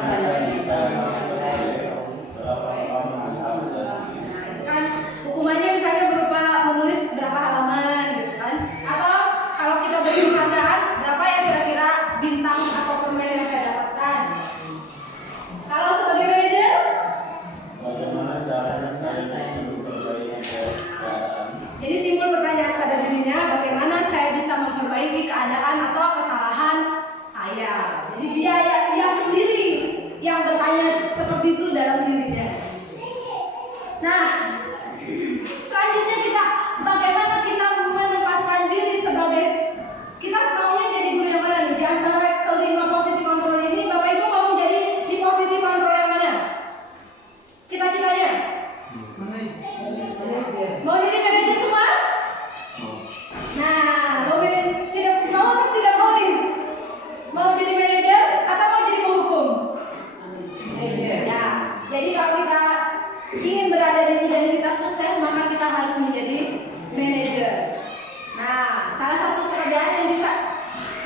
banyak yang saya berapa lama harus saya tulis. kan hukumannya misalnya berupa menulis berapa halaman gitu kan, atau kalau kita beri penghargaan berapa ya kira-kira bintang atau permen yang saya dapatkan. Kalau sebagai manajer, Bagaimana caranya saya bisa memperbaiki keadaan? jadi timbul pertanyaan pada dirinya, bagaimana saya bisa memperbaiki keadaan atau kesalahan saya. Jadi dia sendiri yang bertanya seperti itu dalam dirinya. Nah, selanjutnya bagaimana kita menempatkan diri sebagai, kita maunya jadi guru yang mana nih? Di antara kelima posisi kontrol ini, Bapak Ibu mau jadi di posisi kontrol yang mana? Cita-citanya? Mau jadi manajer semua? Nah, mau atau tidak mau nih? Mau jadi manajer atau mau jadi penghukum? Ya, jadi kalau kita ingin berada di identitas sukses, maka kita harus menjadi manajer. Nah, salah satu pekerjaan yang bisa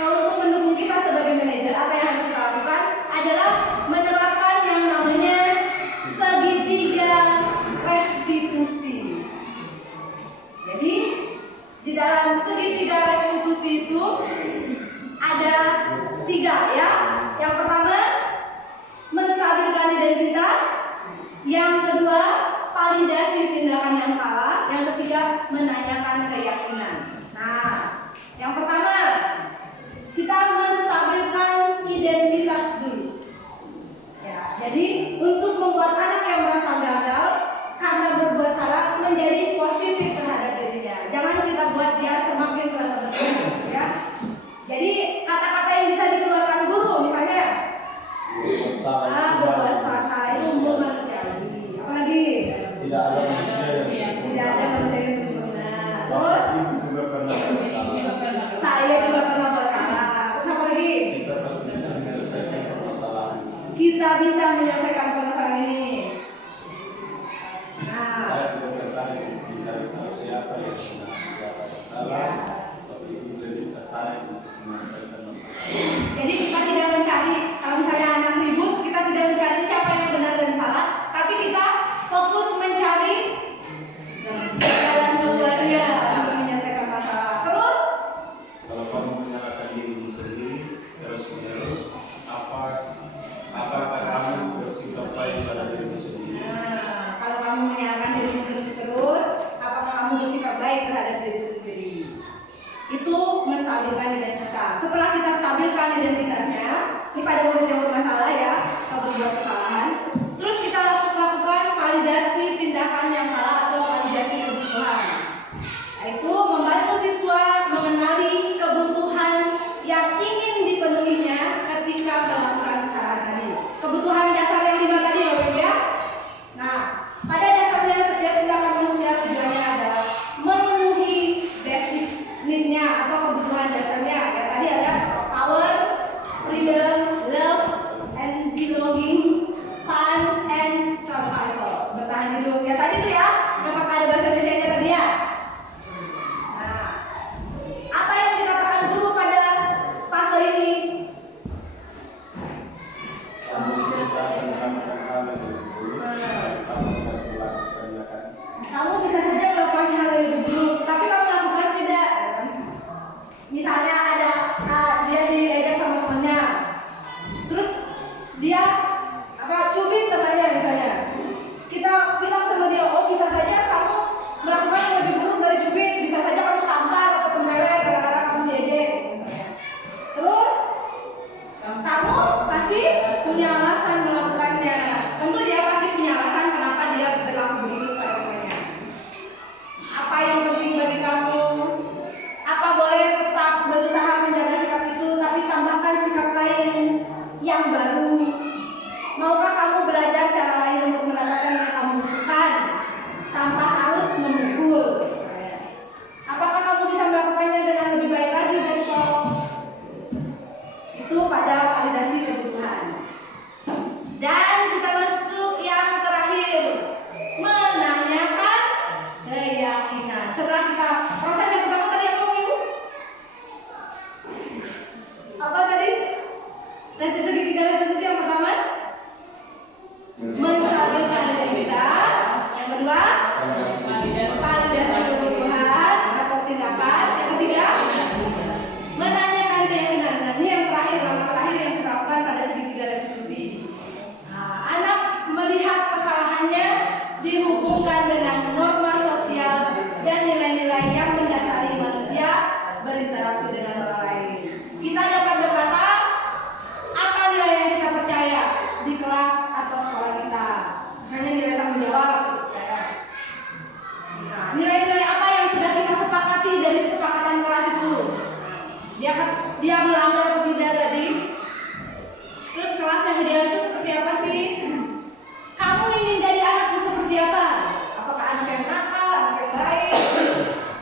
untuk mendukung kita sebagai manajer, apa yang harus kita lakukan adalah menerapkan yang namanya segitiga restitusi. Jadi di dalam segitiga restitusi itu ada 3 ya. Yang pertama, menstabilkan identitas. Yang kedua, validasi tindakan yang salah. Yang ketiga, menanyakan keyakinan. Nah, yang pertama, kita menstabilkan identitas dulu. Ya, jadi untuk membuat anak yang merasa gagal karena berbuat salah menjadi positif terhadap dirinya. Jangan kita buat dia semakin kita bisa menyelesaikan permasalahan ini. Nah, Saya tidak tertarik mencari siapa yang benar, siapa yang salah, tapi itu lebih tertarik untuk menyelesaikan masalah. jadi kita tidak mencari, kalau misalnya anak ribut, kita tidak mencari siapa yang benar dan salah, tapi kita fokus mencari jalan keluarnya untuk menyelesaikan masalah. Terus, Kalau kamu menyalahkan dirimu sendiri terus-menerus, apakah kamu bersikap baik pada dirimu sendiri? nah, kalau kamu menyalahkan dirimu terus-terus, apakah kamu bersikap baik terhadap diri sendiri? Itu menstabilkan identitas. Setelah kita stabilkan identitasnya, ini pada murid yang bermasalah ya, atau berbuat kesalahan, terus kita langsung lakukan validasi tindakan yang salah atau validasi kebutuhan. Yaitu membantu siswa mengenali kebutuhan yang ingin dipenuhinya ketika melakukan kesalahan tadi. Kebutuhan dasar yang 5 tadi ya Bapak ya. Nah, pada dasarnya setiap tindakan manusia tujuannya adalah memenuhi basic need-nya atau kebutuhan dasarnya. Ya tadi ada power, freedom, love, and belonging, fun, and survival. Bertahan hidup. Ya tadi tuh ya, yang pakai ada bahasa Indonesia-nya tadi ya. Nah, apa yang dikatakan guru pada fase ini? Kamu sudah melakukan hal yang lebih buruk, kamu tidak melakukannya kan? Kamu bisa saja melakukan hal yang lebih buruk, tapi kamu lakukan tidak. Misalnya ada dia diajak sama temannya, terus dia cubit temannya misalnya. Kita bilang sama dia, oh bisa saja kamu melakukan yang lebih buruk dari cubit, bisa saja kamu tampar atau tempelet gara-gara kamu diejek misalnya. Terus kamu pasti punya alasan melakukannya. Tentu dia pasti punya alasan kenapa dia berlaku begitu pada temannya. Apa yang penting bagi kamu? Apa boleh tetap berusaha menjaga sikap itu, tapi tambahkan sikap lain yang baru? Maukah kamu belajar cara lain untuk mendapatkan yang kamu butuhkan tanpa harus memukul? Apakah kamu bisa melakukannya dengan lebih baik lagi besok? Itu pada validasi kebutuhan. Dan kita masuk yang terakhir, menanyakan keyakinan. Setelah kita proses yang pertama tadi apa Ibu? Apa tadi? Tes segitiga restitusi yang pertama menstabilkan identitas. Yang kedua validasi kebutuhan atau tindakan. Yang ketiga menanyakan keyakinan. Nah, ini yang terakhir, langkah terakhir yang kita lakukan pada segitiga restitusi. Nah, anak melihat kesalahannya dihubungkan dengan norma sosial dan nilai-nilai yang mendasari manusia berinteraksi dengan orang lain. Kita dapat berkata, apa nilai yang kita percaya di kelas atau sekolah kita? Misalnya nilai tanggung jawab. Nah, nilai-nilai apa yang sudah kita sepakati dari kesepakatan kelas itu? Dia melanggar atau tidak tadi? Terus kelas yang ideal itu seperti apa sih? Kamu ingin jadi anak yang seperti apa? Apakah anak yang nakal, anak yang baik?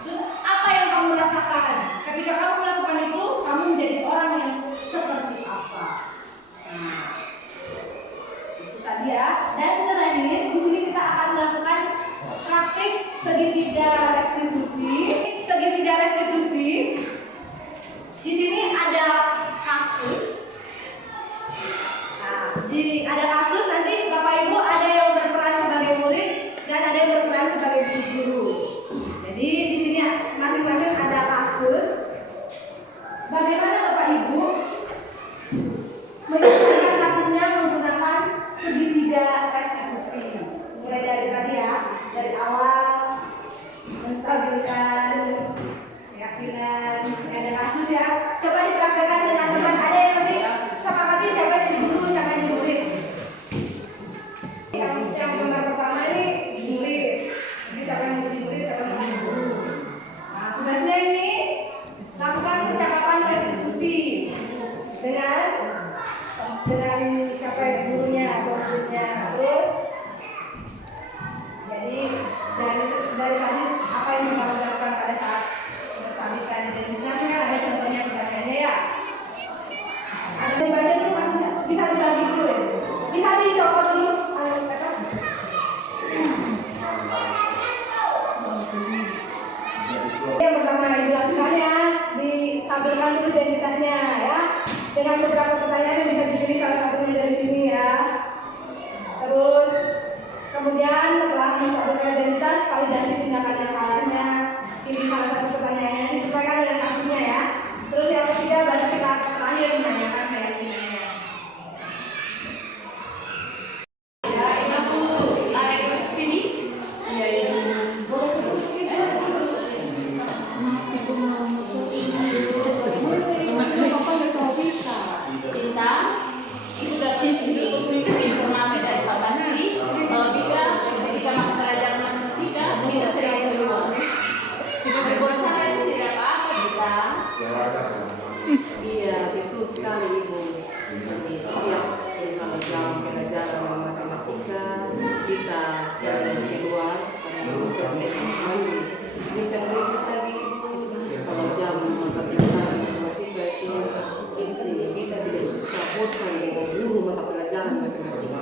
Terus apa yang kamu rasakan? Ketika kamu melakukan itu, kamu menjadi orang yang seperti apa? Nah, itu tadi ya. Dan terakhir, di sini kita akan melakukan praktik segitiga restitusi. Segitiga restitusi. Di sini ada kasus. Nah, ada kasus nanti Bapak Ibu ada yang berperan sebagai murid dan ada yang berperan sebagai guru. Jadi di sini masing-masing ada kasus. Bagaimana Bapak Ibu menyelesaikan kasusnya menggunakan segitiga restitusi? Mulai dari tadi ya, dari awal menstabilkan keyakinan. Ini ada kasus ya. Coba dipraktekkan dengan teman. Ada yang nanti sepakati siapa jadi guru, siapa jadi murid. Yang pertama ini murid. Jadi siapa yang jadi murid, siapa yang jadi guru. Nah, tugasnya ini lakukan percakapan restitusi dengan siapa yang gurunya atau muridnya. Terus jadi dari tadi apa yang kita lakukan pada saat menstabilkan identitasnya kan ada contohnya pertanyaannya ya. Ada dibaca dulu masih bisa dibagi dulu ya. beberapa pertanyaan yang bisa dipilih salah satunya dari sini ya. Terus kemudian setelah menstabilkan identitas, validasi tindakan yang salahnya, pilih salah satu pertanyaannya disesuaikan dengan kasusnya ya. Terus yang ketiga baru kita terakhir menanyakan keyakinannya. Ya, Ibu tarik ke sini. Iya Ibu. Boleh sebut. Kita itu dapat informasi dari Pak Basti kalau Bika ketika mata pelajaran matematika tidak sering keluar. Di bosan itu tidak apa-apa kita. Iya, betul sekali Ibu. Setiap kalau jam pelajaran matematika kita sering keluar mandi. Bisa berikut tadi Ibu. Kalau jam mata pelajaran matematika itu kita tidak suka bosan dengan guru mata pelajaran matematika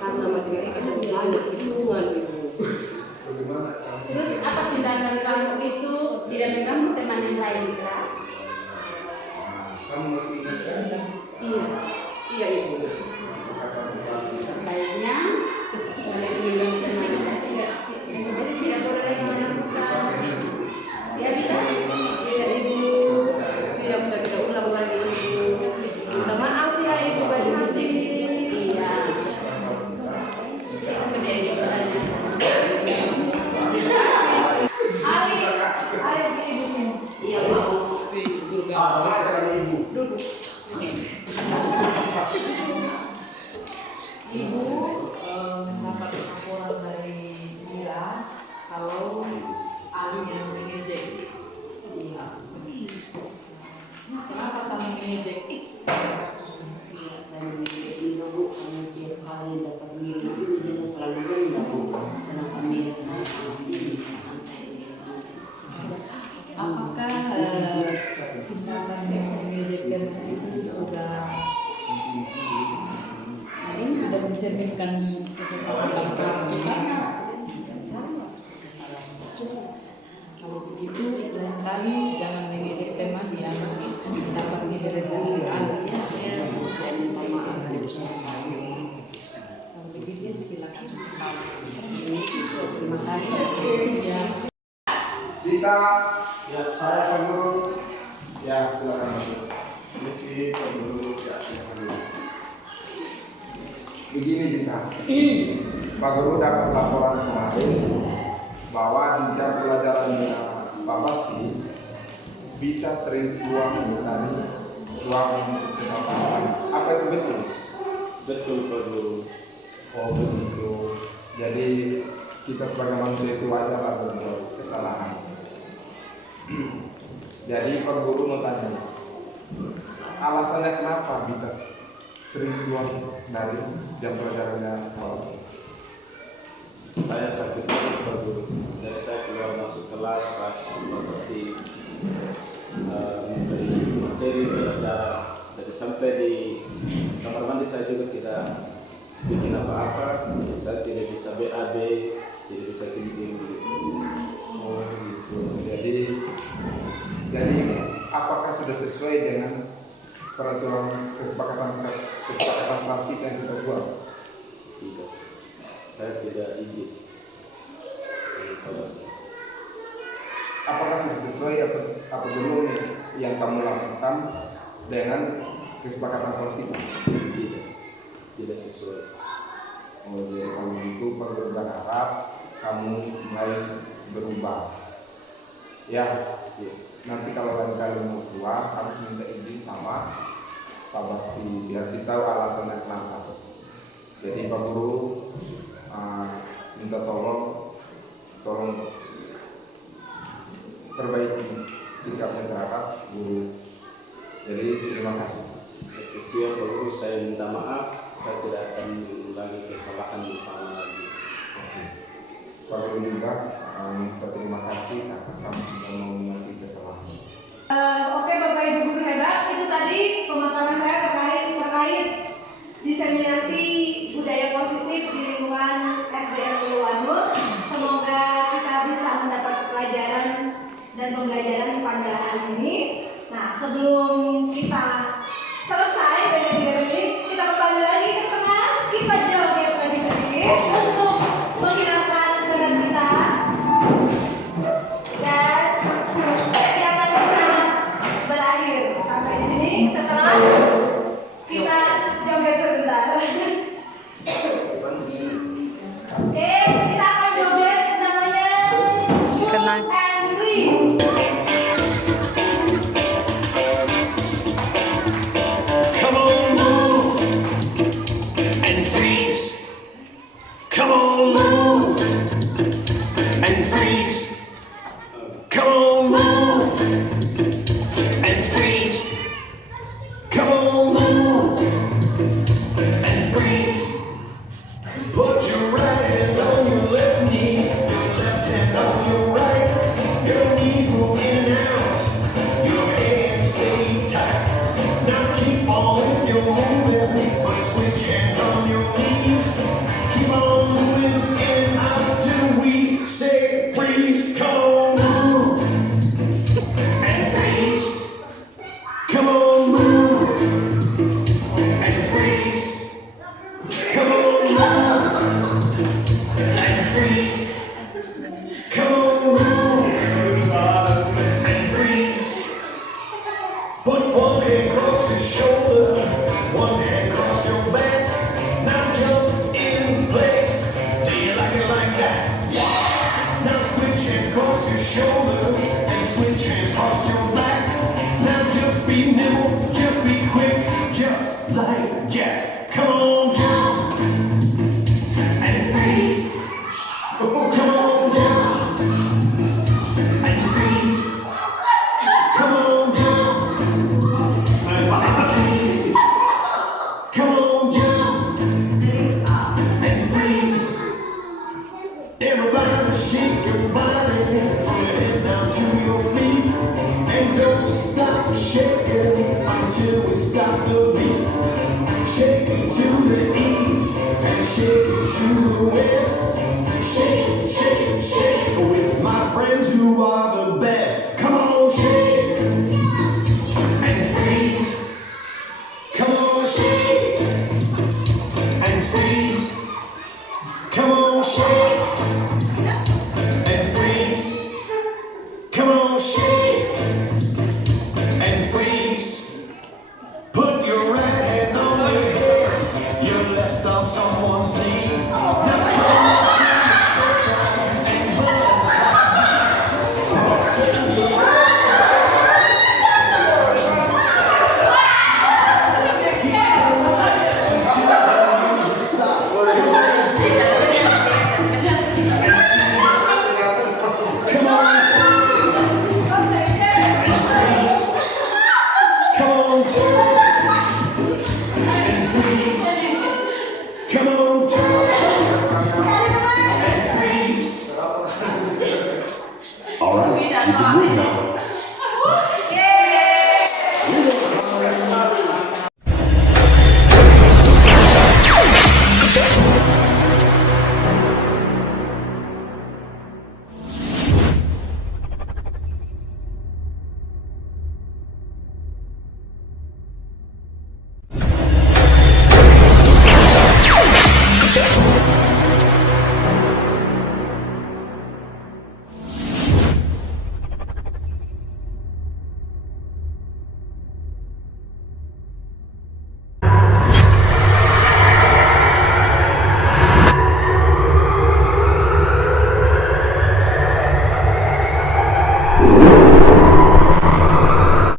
karena matematika itu banyak hitungan Ibu. Terus apa tindakan kamu itu tidak mengganggu teman yang lain di kelas? Iya, iya Ibu. Baiknya oleh bilang sebenarnya tidak boleh melakukan. Ya bisa. Iya Ibu. Siap, bisa kita ulang lagi Ibu. Minta maaf ya Ibu banyak hati. Iya. Kita sudah ditanya. Ali pergi Ibu sini. Iya Ibu. Ibu mendapat laporan dari Mira kalau Ali yang mengejek. Iya. Kenapa kamu mengejek? Iya, saya mengejek Ibu karena setiap kali dapat nilai itu nilainya selalu rendah. Sedangkan nilai saya sangat tinggi. Apakah tindakan yang mengejekkan itu sudah mencerminkan kesepakatan kelas kita? Kalau begitu, lain kali jangan mengejek teman yang dapat nilai rendah. Saya minta maaf. Kalau begitu silakan. Terima kasih. Ya. Dita, Ya, saya Pak Guru. ya silakan masuk. Misi Pak Guru. Ya, silakan dulu. Begini Dita, Pak Guru dapat laporan kemarin bahwa di jam pelajarannya Pak Basti, Dita sering keluar dari ruang kesalahan. Apa itu betul? Betul Pak Guru. Oh begitu. Jadi kita sebagai manusia itu wajar lah berbuat kesalahan. Jadi Pak Guru mau tanya, alasannya kenapa Dita sering keluar dari jam pelajarannya Pak Basti? Saya sakit perut Pak Guru. Jadi saya keluar masuk kelas pas pasti memberi materi pelajaran. Jadi sampai di kamar mandi saya juga tidak bikin apa-apa. Saya tidak bisa BAB, tidak bisa kencing. Oh gitu. Jadi apakah sudah sesuai dengan peraturan kesepakatan kelas kita yang kita buat? Tidak. Saya tidak izin. Apakah sudah sesuai apa belum yang kamu lakukan dengan kesepakatan kelas kita? Tidak. Tidak sesuai. Oh jadi kalau begitu perlu berharap kamu mulai berubah. Ya, nanti kalau lain kali mau keluar harus minta izin sama Pak Basti biar kita tahu alasannya kenapa. Jadi Pak Guru minta tolong perbaiki sikapnya terhadap guru. Jadi terima kasih. Siap Pak Guru, saya minta maaf. Saya tidak akan mengulangi kesalahan yang sama lagi. Pak Guru juga minta terima kasih karena kamu sudah mau mengerti kesalahan. Oke Bapak Ibu guru hebat, itu tadi pemaparan saya terkait diseminasi budaya positif di lingkungan SDN Luluwano. Semoga kita bisa mendapat pelajaran dan pembelajaran kepada